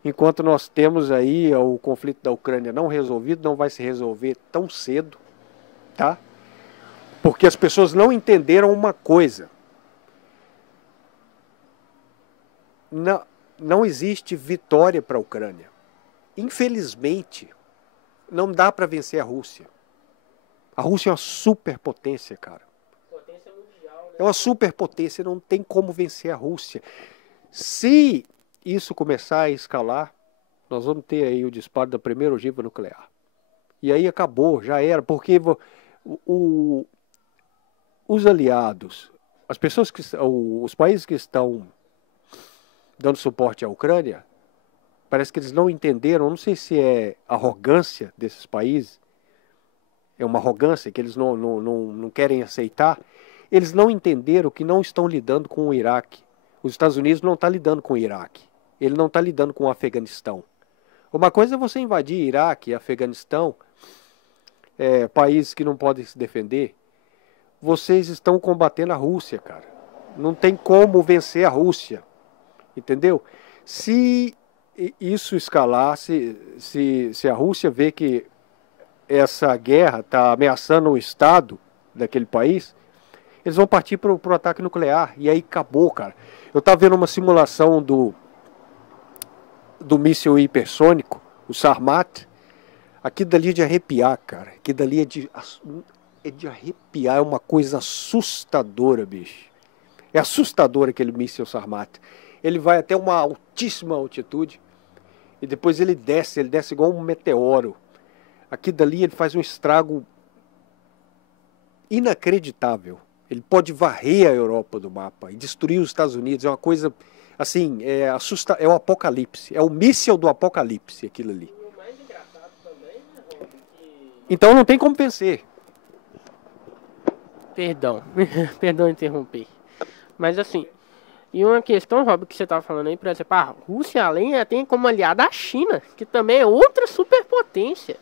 enquanto nós temos aí o conflito da Ucrânia não resolvido, não vai se resolver tão cedo, tá? Porque as pessoas não entenderam uma coisa. Não existe vitória para a Ucrânia. Infelizmente, não dá para vencer a Rússia. A Rússia é uma superpotência, cara. Potência mundial, né? É uma superpotência, não tem como vencer a Rússia. Se isso começar a escalar, nós vamos ter aí o disparo da primeira ogiva nuclear. E aí acabou, já era, porque os aliados, as pessoas os países que estão dando suporte à Ucrânia, parece que eles não entenderam, não sei se é arrogância desses países, é uma arrogância que eles não querem aceitar. Eles não entenderam que não estão lidando com o Iraque. Os Estados Unidos não estão lidando com o Iraque. Ele não está lidando com o Afeganistão. Uma coisa é você invadir Iraque e Afeganistão, países que não podem se defender. Vocês estão combatendo a Rússia, cara. Não tem como vencer a Rússia. Entendeu? Se isso escalar, se a Rússia vê que essa guerra está ameaçando o Estado daquele país, eles vão partir para o ataque nuclear. E aí acabou, cara. Eu estava vendo uma simulação do míssil hipersônico, o Sarmat. Aquilo dali é de arrepiar, cara. Aquilo dali é de arrepiar. É uma coisa assustadora, bicho. É assustador aquele míssil Sarmat. Ele vai até uma altíssima altitude e depois ele desce igual um meteoro. aqui dali ele faz um estrago inacreditável. Ele pode varrer a Europa do mapa e destruir os Estados Unidos. É uma coisa, assim, é o apocalipse. É o míssil do apocalipse, aquilo ali. E o mais engraçado também, né, Rob, Então não tem como vencer. Perdão, perdão interromper. Mas assim, e uma questão, Rob, que você estava falando aí, por exemplo, a Rússia, além, tem como aliada a China, que também é outra superpotência.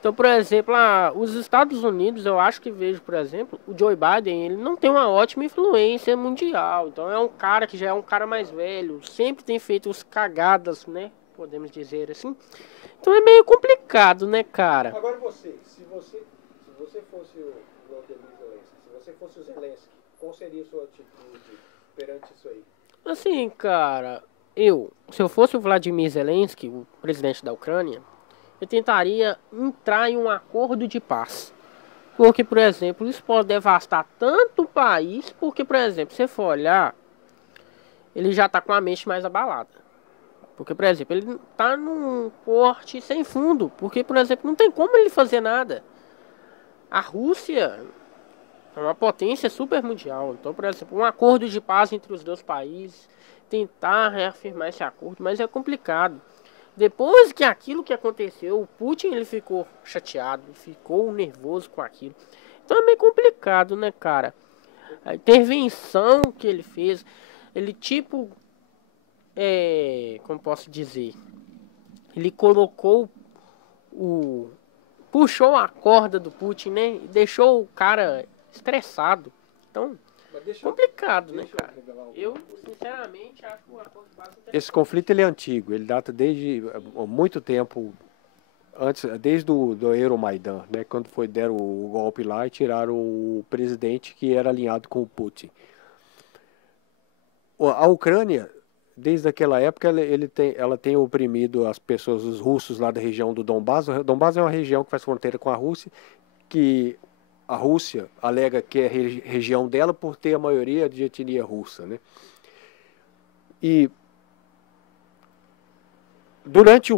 Então, por exemplo, os Estados Unidos, eu acho que vejo, por exemplo, o Joe Biden, ele não tem uma ótima influência mundial. Então, é um cara que já é um cara mais velho, sempre tem feito os cagadas, né? Podemos dizer assim. Então, é meio complicado, né, cara? Agora se você fosse o Volodymyr Zelensky, se você fosse o Zelensky, qual seria a sua atitude perante isso aí? Assim, cara, se eu fosse o Vladimir Zelensky, o presidente da Ucrânia, eu tentaria entrar em um acordo de paz. Porque, por exemplo, isso pode devastar tanto o país, porque, por exemplo, se você for olhar, ele já está com a mente mais abalada. Porque, por exemplo, ele está num porte sem fundo. Porque, por exemplo, não tem como ele fazer nada. A Rússia é uma potência super mundial. Então, por exemplo, um acordo de paz entre os dois países, tentar reafirmar esse acordo, mas é complicado. Depois que aquilo que aconteceu, o Putin ele ficou chateado, ficou nervoso com aquilo. Então é meio complicado, né, cara? A intervenção que ele fez, ele tipo, como posso dizer, ele colocou puxou a corda do Putin, né? E deixou o cara estressado. Então, complicado, né, cara? Eu, sinceramente, acho que o acordo de paz Esse conflito ele é antigo, ele data desde muito tempo, antes, desde do Euromaidan, né, quando deram o golpe lá e tiraram o presidente que era alinhado com o Putin. A Ucrânia, desde aquela época, ela tem oprimido as pessoas, os russos lá da região do Donbás. O Donbás é uma região que faz fronteira com a Rússia, que a Rússia alega que é região dela por ter a maioria de etnia russa, né? E durante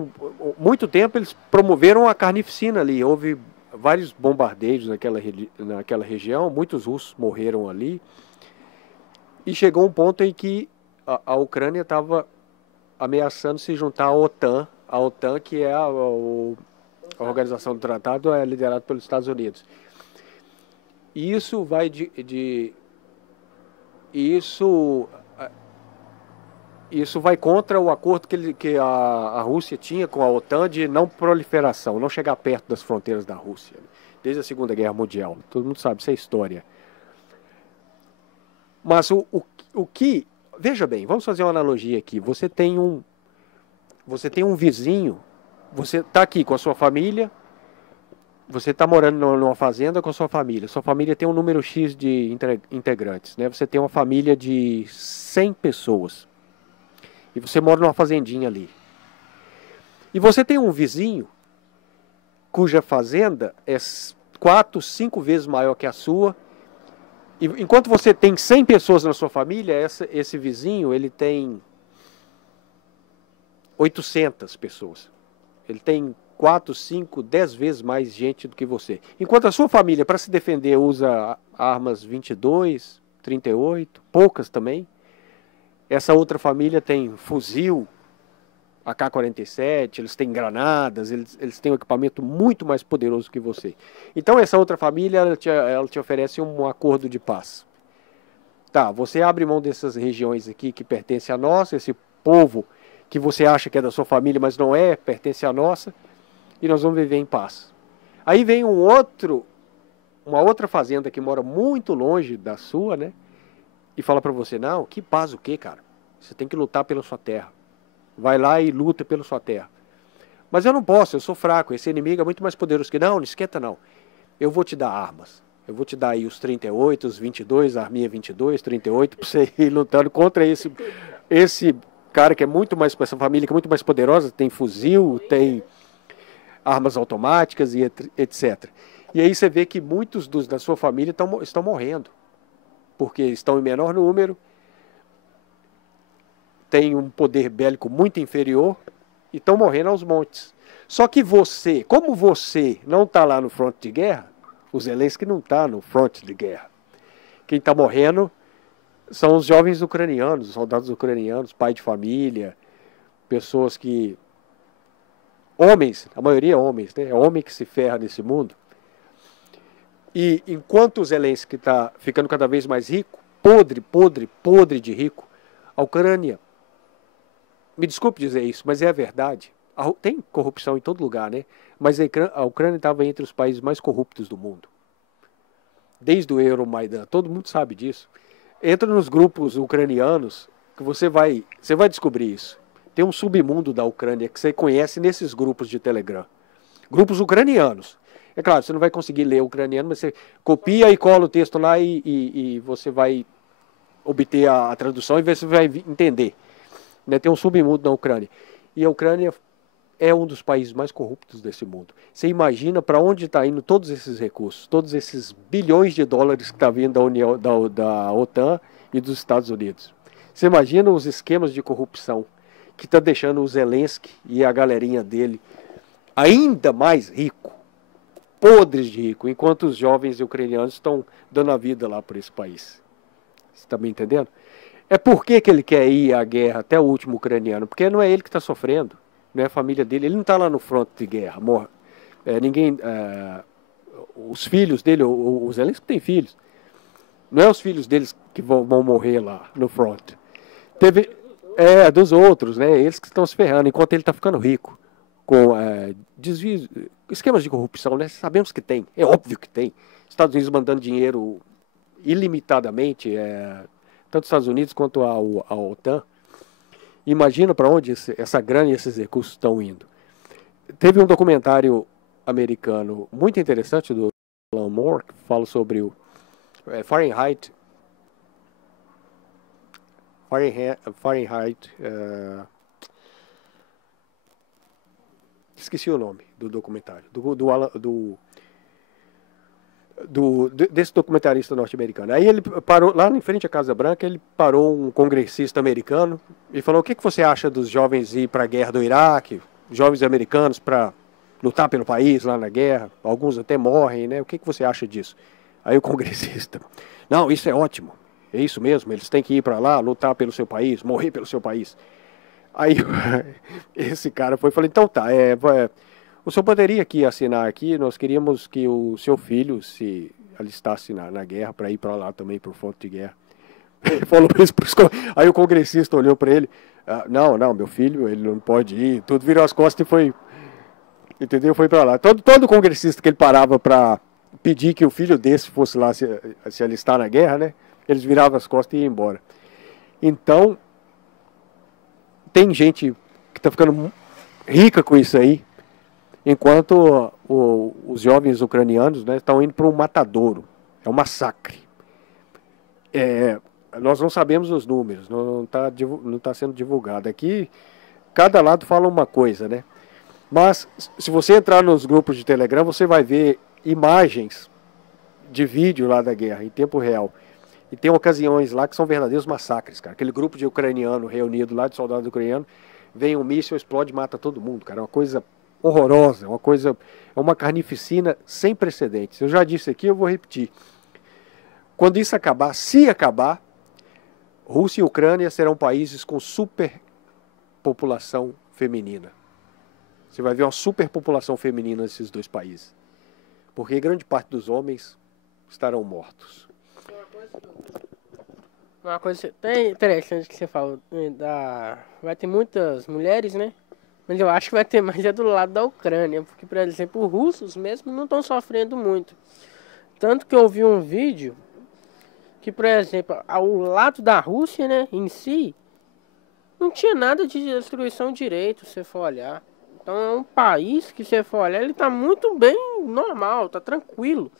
muito tempo eles promoveram a carnificina ali. Houve vários bombardeios naquela região, muitos russos morreram ali. E chegou um ponto em que a Ucrânia estava ameaçando se juntar à OTAN. A OTAN, que é a organização do tratado, é liderada pelos Estados Unidos. E isso vai isso vai contra o acordo que a Rússia tinha com a OTAN de não proliferação, não chegar perto das fronteiras da Rússia, desde a Segunda Guerra Mundial. Todo mundo sabe, isso é história. Mas veja bem, vamos fazer uma analogia aqui. Você tem um vizinho, você está aqui com a sua família, você está morando numa fazenda com a sua família tem um número X de integrantes, né? Você tem uma família de 100 pessoas e você mora numa fazendinha ali. E você tem um vizinho cuja fazenda é 4, 5 vezes maior que a sua. E enquanto você tem 100 pessoas na sua família, esse vizinho ele tem 800 pessoas. Ele tem 4, 5, 10 vezes mais gente do que você. Enquanto a sua família, para se defender, usa armas 22, 38, poucas também. Essa outra família tem fuzil, AK-47, eles têm granadas, eles têm um equipamento muito mais poderoso que você. Então essa outra família, ela te oferece um acordo de paz. Tá, você abre mão dessas regiões aqui que pertencem a nós, esse povo que você acha que é da sua família, mas não é, pertence a nossa, e nós vamos viver em paz. Aí vem uma outra fazenda que mora muito longe da sua, né? E fala para você, não, que paz o quê, cara? Você tem que lutar pela sua terra. Vai lá e luta pela sua terra. Mas eu não posso, eu sou fraco, esse inimigo é muito mais poderoso que... Não esquenta não. Eu vou te dar armas. Eu vou te dar aí os 38, os 22, a arminha 22, 38, para você ir lutando contra esse cara que é muito mais... Essa família que é muito mais poderosa, tem fuzil, tem armas automáticas e etc. E aí você vê que muitos da sua família estão morrendo. Porque estão em menor número, têm um poder bélico muito inferior e estão morrendo aos montes. Só que você, como você não está lá no fronte de guerra, o Zelensky não está no fronte de guerra. Quem está morrendo são os jovens ucranianos, os soldados ucranianos, pai de família, pessoas que... Homens, a maioria é homens, né? É homem que se ferra nesse mundo. E enquanto o Zelensky está ficando cada vez mais rico, podre de rico, a Ucrânia, me desculpe dizer isso, mas é a verdade. Tem corrupção em todo lugar, né? Mas a Ucrânia estava entre os países mais corruptos do mundo. Desde o Euromaidan, todo mundo sabe disso. Entra nos grupos ucranianos, que você vai descobrir isso. Tem um submundo da Ucrânia que você conhece nesses grupos de Telegram. Grupos ucranianos. É claro, você não vai conseguir ler ucraniano, mas você copia e cola o texto lá e você vai obter a tradução e você vai entender. Né? Tem um submundo na Ucrânia. E a Ucrânia é um dos países mais corruptos desse mundo. Você imagina para onde está indo todos esses recursos, todos esses bilhões de dólares que está vindo da OTAN e dos Estados Unidos. Você imagina os esquemas de corrupção que está deixando o Zelensky e a galerinha dele ainda mais rico, podres de rico, enquanto os jovens ucranianos estão dando a vida lá por esse país. Você está me entendendo? É por que ele quer ir à guerra até o último ucraniano? Porque não é ele que está sofrendo, não é a família dele. Ele não está lá no fronte de guerra, morre. Os filhos dele, o Zelensky tem filhos. Não é os filhos deles que vão morrer lá no front. Dos outros, né? Eles que estão se ferrando, enquanto ele está ficando rico. Com desvios, esquemas de corrupção, né? Sabemos que tem, é óbvio que tem. Estados Unidos mandando dinheiro ilimitadamente, tanto os Estados Unidos quanto a OTAN. Imagina para onde essa grana e esses recursos estão indo. Teve um documentário americano muito interessante do Alan Moore, que fala sobre o Fahrenheit. Esqueci o nome do documentário. Desse documentarista norte-americano. Aí ele parou, lá em frente à Casa Branca, ele parou um congressista americano e falou: o que você acha dos jovens ir para a guerra do Iraque, jovens americanos para lutar pelo país lá na guerra, alguns até morrem, né? O que você acha disso? Aí o congressista: não, isso é ótimo, é isso mesmo, eles têm que ir para lá, lutar pelo seu país, morrer pelo seu país. Aí esse cara foi e falou: então tá, o senhor poderia aqui assinar aqui, nós queríamos que o seu filho se alistasse na guerra para ir para lá também, por fonte de guerra. Ele falou isso para os... Aí o congressista olhou para ele: não, meu filho, ele não pode ir. Tudo virou as costas e foi, entendeu? Foi para lá. Todo congressista que ele parava para pedir que o filho desse fosse lá se alistar na guerra, né? Eles viravam as costas e iam embora. Então, tem gente que está ficando rica com isso aí, enquanto os jovens ucranianos, né, estão indo para um matadouro. É um massacre. Nós não sabemos os números, não está sendo divulgado. Aqui, cada lado fala uma coisa, né? Mas, se você entrar nos grupos de Telegram, você vai ver imagens de vídeo lá da guerra, em tempo real. E tem ocasiões lá que são verdadeiros massacres, cara. Aquele grupo de ucraniano reunido lá, de soldados ucranianos, vem um míssil, explode e mata todo mundo, cara. É uma coisa horrorosa, é uma carnificina sem precedentes. Eu já disse aqui, eu vou repetir. Quando isso acabar, se acabar, Rússia e Ucrânia serão países com superpopulação feminina. Você vai ver uma superpopulação feminina nesses dois países. Porque grande parte dos homens estarão mortos. Uma coisa até interessante que você falou, vai ter muitas mulheres, né? Mas eu acho que vai ter mais do lado da Ucrânia, porque, por exemplo, os russos mesmo não estão sofrendo muito. Tanto que eu vi um vídeo que, por exemplo, ao lado da Rússia, né, em si, não tinha nada de destruição direito, se você for olhar. Então é um país que, se você for olhar, ele está muito bem normal, está tranquilo.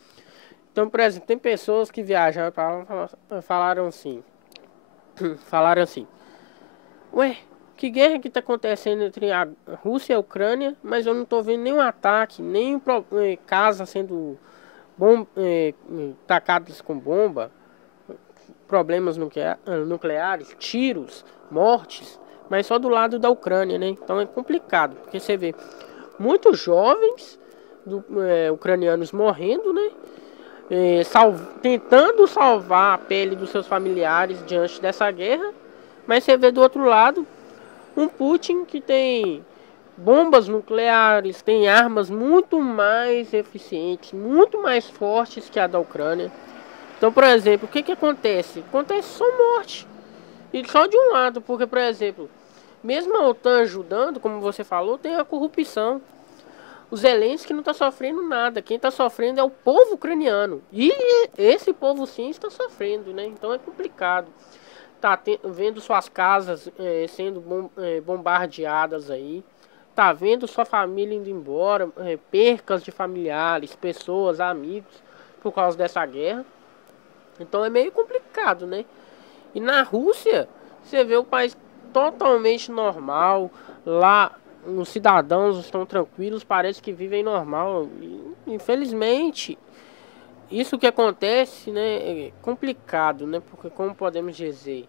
Então, por exemplo, tem pessoas que viajam falaram assim, ué, que guerra que está acontecendo entre a Rússia e a Ucrânia, mas eu não estou vendo nenhum ataque, nem casa sendo tacadas com bomba, problemas nucleares, tiros, mortes, mas só do lado da Ucrânia, né? Então é complicado, porque você vê, muitos jovens ucranianos morrendo, né? Tentando salvar a pele dos seus familiares diante dessa guerra, mas você vê do outro lado um Putin que tem bombas nucleares, tem armas muito mais eficientes, muito mais fortes que a da Ucrânia. Então, por exemplo, o que acontece? Acontece só morte. E só de um lado, porque, por exemplo, mesmo a OTAN ajudando, como você falou, tem a corrupção. O Zelensky não está sofrendo nada. Quem está sofrendo é o povo ucraniano. E esse povo sim está sofrendo, né? Então é complicado. Tá vendo suas casas sendo bombardeadas aí. Tá vendo sua família indo embora. Percas de familiares, pessoas, amigos, por causa dessa guerra. Então é meio complicado, né? E na Rússia, você vê o país totalmente normal. Lá os cidadãos estão tranquilos, parece que vivem normal. E, infelizmente, isso que acontece, né, é complicado, né? Porque, como podemos dizer,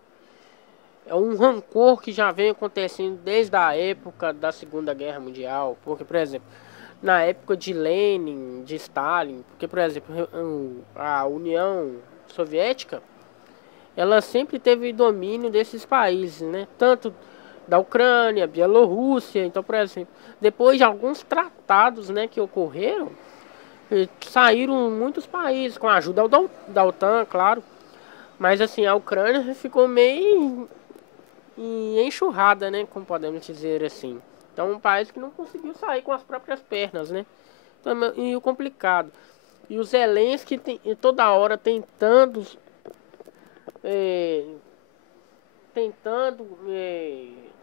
é um rancor que já vem acontecendo desde a época da Segunda Guerra Mundial. Porque, por exemplo, na época de Lenin, de Stalin, porque, por exemplo, a União Soviética, ela sempre teve domínio desses países, né? Tanto da Ucrânia, Bielorrússia. Então, por exemplo, depois de alguns tratados, né, que ocorreram, saíram muitos países, com a ajuda da OTAN, claro. Mas, assim, a Ucrânia ficou meio enxurrada, né, como podemos dizer assim. Então, um país que não conseguiu sair com as próprias pernas, né? Então, e o complicado. E o Zelensky toda hora tentando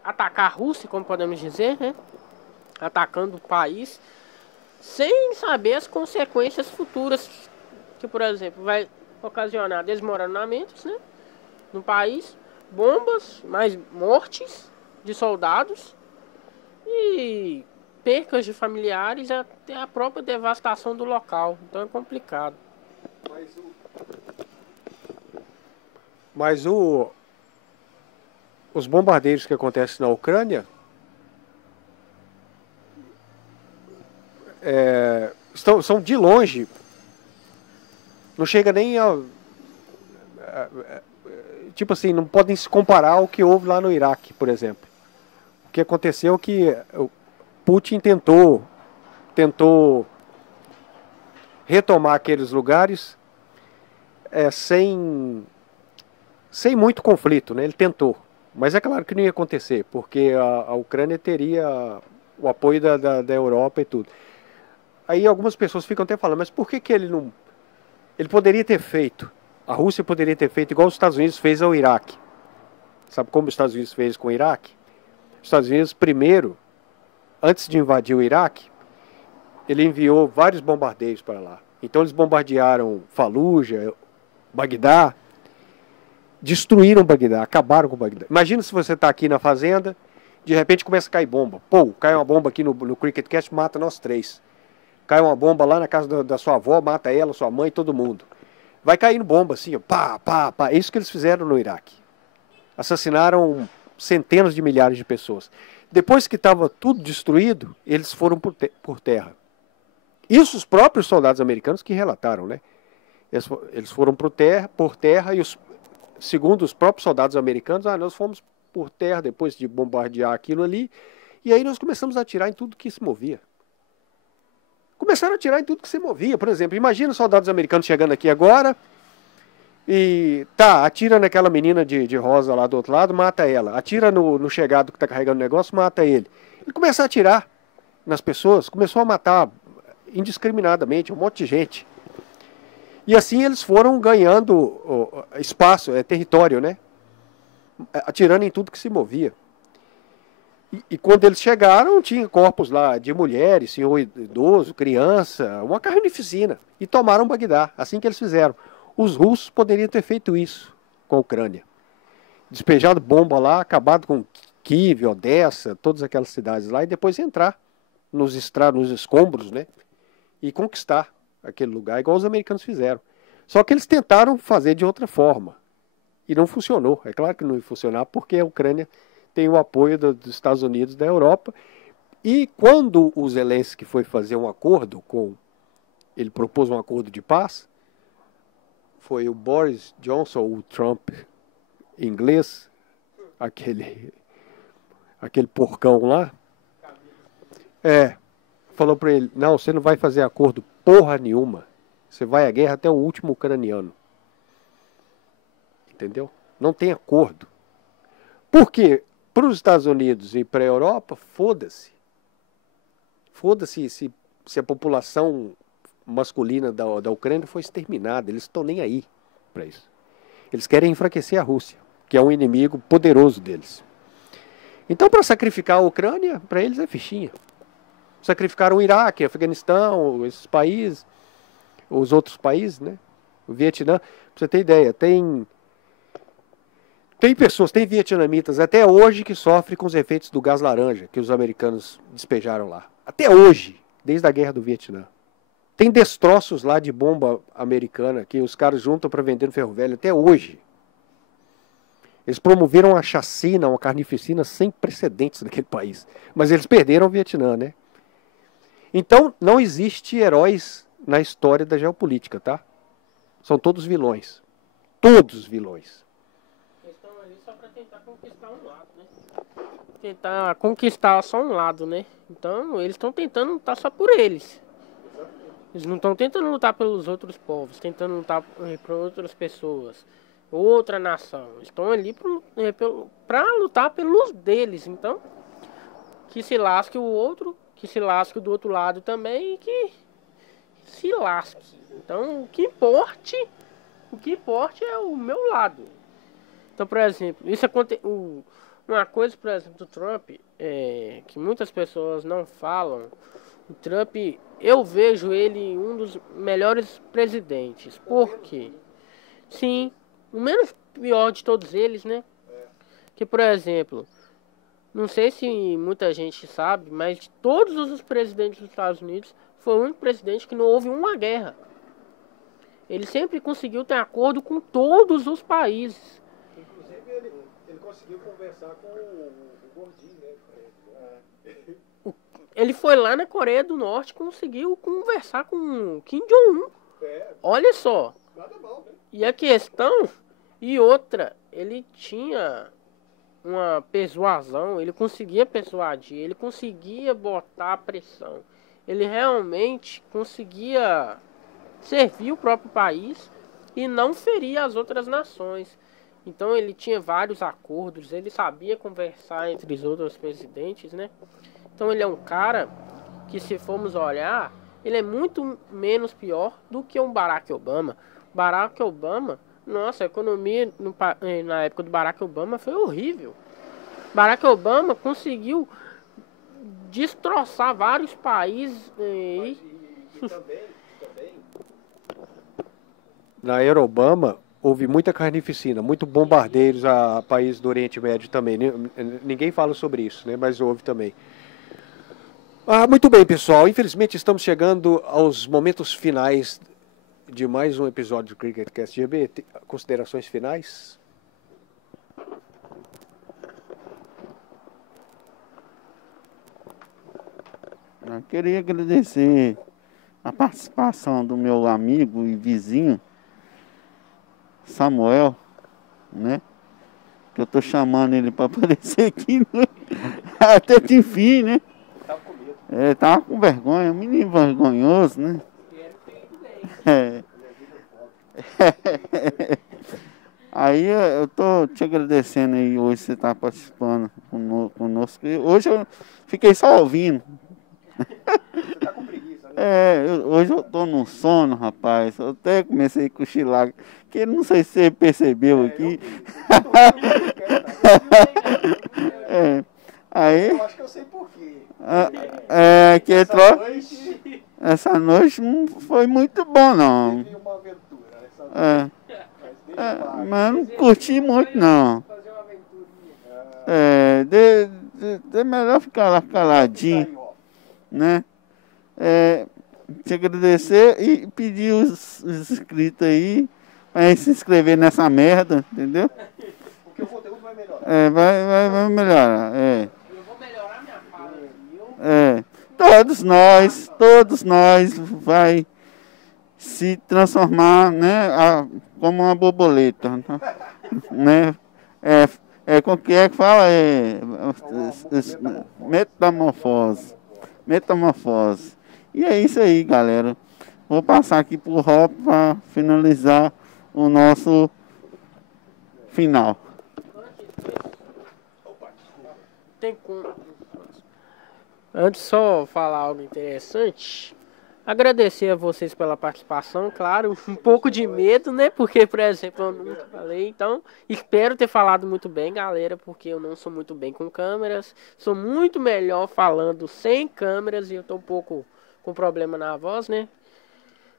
atacar a Rússia, como podemos dizer, né? Atacando o país, sem saber as consequências futuras, que, por exemplo, vai ocasionar desmoronamentos, né, no país, bombas, mais mortes de soldados e percas de familiares, até a própria devastação do local. Então é complicado. Mas os bombardeios que acontecem na Ucrânia são de longe, não chega nem tipo assim, não podem se comparar ao que houve lá no Iraque, por exemplo. O que aconteceu é que o Putin tentou retomar aqueles lugares sem muito conflito, né? Ele tentou, mas é claro que não ia acontecer, porque a Ucrânia teria o apoio da Europa e tudo. Aí algumas pessoas ficam até falando, mas por que ele não... Ele poderia ter feito, a Rússia poderia ter feito igual os Estados Unidos fez ao Iraque. Sabe como os Estados Unidos fez com o Iraque? Os Estados Unidos, primeiro, antes de invadir o Iraque, ele enviou vários bombardeios para lá. Então eles bombardearam Fallujah, Bagdá, destruíram Bagdá, acabaram com Bagdá. Imagina se você está aqui na fazenda, de repente começa a cair bomba. Pô, cai uma bomba aqui no CricketCast, mata nós três. Cai uma bomba lá na casa da sua avó, mata ela, sua mãe, todo mundo. Vai caindo bomba assim, ó, pá, pá, pá. É isso que eles fizeram no Iraque. Assassinaram centenas de milhares de pessoas. Depois que estava tudo destruído, eles foram por terra. Isso os próprios soldados americanos que relataram, né? Eles foram por terra e segundo os próprios soldados americanos, nós fomos por terra depois de bombardear aquilo ali, e aí nós começamos a atirar em tudo que se movia. Começaram a atirar em tudo que se movia. Por exemplo, imagina os soldados americanos chegando aqui agora e atira naquela menina de rosa lá do outro lado, mata ela. Atira no chegado que está carregando o negócio, mata ele. Ele começa a atirar nas pessoas, começou a matar indiscriminadamente um monte de gente. E assim eles foram ganhando espaço, território, né? Atirando em tudo que se movia. E quando eles chegaram, tinha corpos lá de mulheres, senhor idoso, criança, uma carnificina. E tomaram Bagdá, assim que eles fizeram. Os russos poderiam ter feito isso com a Ucrânia. Despejado bomba lá, acabado com Kiev, Odessa, todas aquelas cidades lá, e depois entrar nos escombros, né? E conquistar aquele lugar, igual os americanos fizeram. Só que eles tentaram fazer de outra forma. E não funcionou. É claro que não ia funcionar, porque a Ucrânia tem o apoio dos Estados Unidos, da Europa, E quando o Zelensky foi fazer um acordo ele propôs um acordo de paz, foi o Boris Johnson, o Trump inglês, aquele porcão lá, falou para ele, não, você não vai fazer acordo porra nenhuma, você vai à guerra até o último ucraniano. Entendeu? Não tem acordo. Porque para os Estados Unidos e para a Europa, foda-se. Foda-se se a população masculina da Ucrânia foi exterminada. Eles estão nem aí para isso. Eles querem enfraquecer a Rússia, que é um inimigo poderoso deles. Então, para sacrificar a Ucrânia, para eles é fichinha. Sacrificaram o Iraque, Afeganistão, esses países, os outros países, né? O Vietnã. Para você ter ideia, tem pessoas, tem vietnamitas até hoje que sofrem com os efeitos do gás laranja que os americanos despejaram lá. Até hoje, desde a guerra do Vietnã. Tem destroços lá de bomba americana que os caras juntam para vender no ferro velho até hoje. Eles promoveram uma chacina, uma carnificina sem precedentes naquele país. Mas eles perderam o Vietnã, né? Então, não existe heróis na história da geopolítica, tá? São todos vilões. Todos vilões. Eles estão ali só para tentar conquistar um lado, né? Tentar conquistar só um lado, né? Então, eles estão tentando lutar só por eles. Eles não estão tentando lutar pelos outros povos, tentando lutar por outras pessoas, outra nação. Eles estão ali para lutar pelos deles. Então, que se lasque o outro, que se lasque do outro lado também e que se lasque. Então, o que importe é o meu lado. Então, por exemplo, uma coisa, por exemplo, do Trump, que muitas pessoas não falam. O Trump, eu vejo ele um dos melhores presidentes. Por quê? Sim, o menos pior de todos eles, né? Que, por exemplo, não sei se muita gente sabe, mas de todos os presidentes dos Estados Unidos, foi o único presidente que não houve uma guerra. Ele sempre conseguiu ter acordo com todos os países. Inclusive, ele conseguiu conversar com o Gordinho, né? Ele foi lá na Coreia do Norte e conseguiu conversar com Kim Jong-un. Olha só. Nada mal, né? E a questão... E outra, ele tinha uma persuasão, ele conseguia persuadir, ele conseguia botar pressão. Ele realmente conseguia servir o próprio país e não ferir as outras nações. Então ele tinha vários acordos, ele sabia conversar entre os outros presidentes, né? Então ele é um cara que, se formos olhar, ele é muito menos pior do que um Barack Obama. Barack Obama, nossa, a economia na época do Barack Obama foi horrível. Barack Obama conseguiu destroçar vários países. E também, na era Obama, houve muita carnificina, muito bombardeiros a países do Oriente Médio também. Ninguém fala sobre isso, né? Mas houve também. Muito bem, pessoal. Infelizmente estamos chegando aos momentos finais de mais um episódio do CricketCast GB. Considerações finais? Eu queria agradecer a participação do meu amigo e vizinho, Samuel, né? Que eu tô chamando ele para aparecer aqui, né? Até que enfim, né? Tava com vergonha, um menino vergonhoso, né? Aí eu tô te agradecendo aí hoje você tá participando conosco. Hoje eu fiquei só ouvindo. Você tá com preguiça, né? Hoje eu tô no sono, rapaz. Eu até comecei a cochilar, que não sei se você percebeu aqui. Aí, eu acho que eu sei por quê. Que essa noite não foi muito bom, não. Teve uma aventura. Mas eu não curti muito, não. Fazer uma aventurinha. É melhor ficar lá caladinho, né? Te agradecer e pedir os inscritos aí pra se inscrever nessa merda, entendeu? Porque o conteúdo vai melhorar. Vai melhorar, Eu vou melhorar minha fala aqui. todos nós vai se transformar, né, como uma borboleta, né? Com que é que fala? Metamorfose. Metamorfose. E é isso aí, galera. Vou passar aqui pro Rob para finalizar o nosso final. Tem como. Antes só falar algo interessante. Agradecer a vocês pela participação, claro, um pouco de medo, né? Porque, por exemplo, eu nunca falei, então espero ter falado muito bem, galera, porque eu não sou muito bem com câmeras, sou muito melhor falando sem câmeras e eu tô um pouco com problema na voz, né?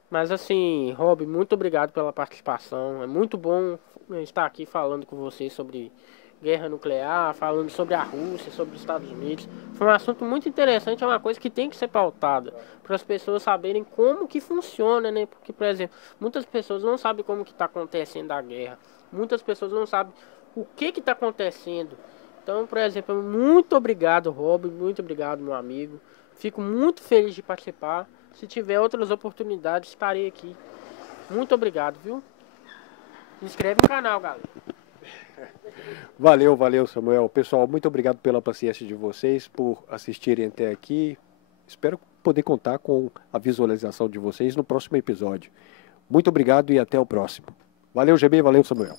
Mas assim, Rob, muito obrigado pela participação, é muito bom estar aqui falando com vocês sobre guerra nuclear, falando sobre a Rússia, sobre os Estados Unidos. Foi um assunto muito interessante, é uma coisa que tem que ser pautada para as pessoas saberem como que funciona, né? Porque, por exemplo, muitas pessoas não sabem como que está acontecendo a guerra, muitas pessoas não sabem o que está acontecendo. Então, por exemplo, muito obrigado, Rob, muito obrigado, meu amigo. Fico muito feliz de participar. Se tiver outras oportunidades, estarei aqui. Muito obrigado, viu? Se inscreve no canal, galera. Valeu, Samuel. Pessoal, muito obrigado pela paciência de vocês, por assistirem até aqui. Espero poder contar com a visualização de vocês no próximo episódio. Muito obrigado e até o próximo. Valeu, GB, valeu, Samuel.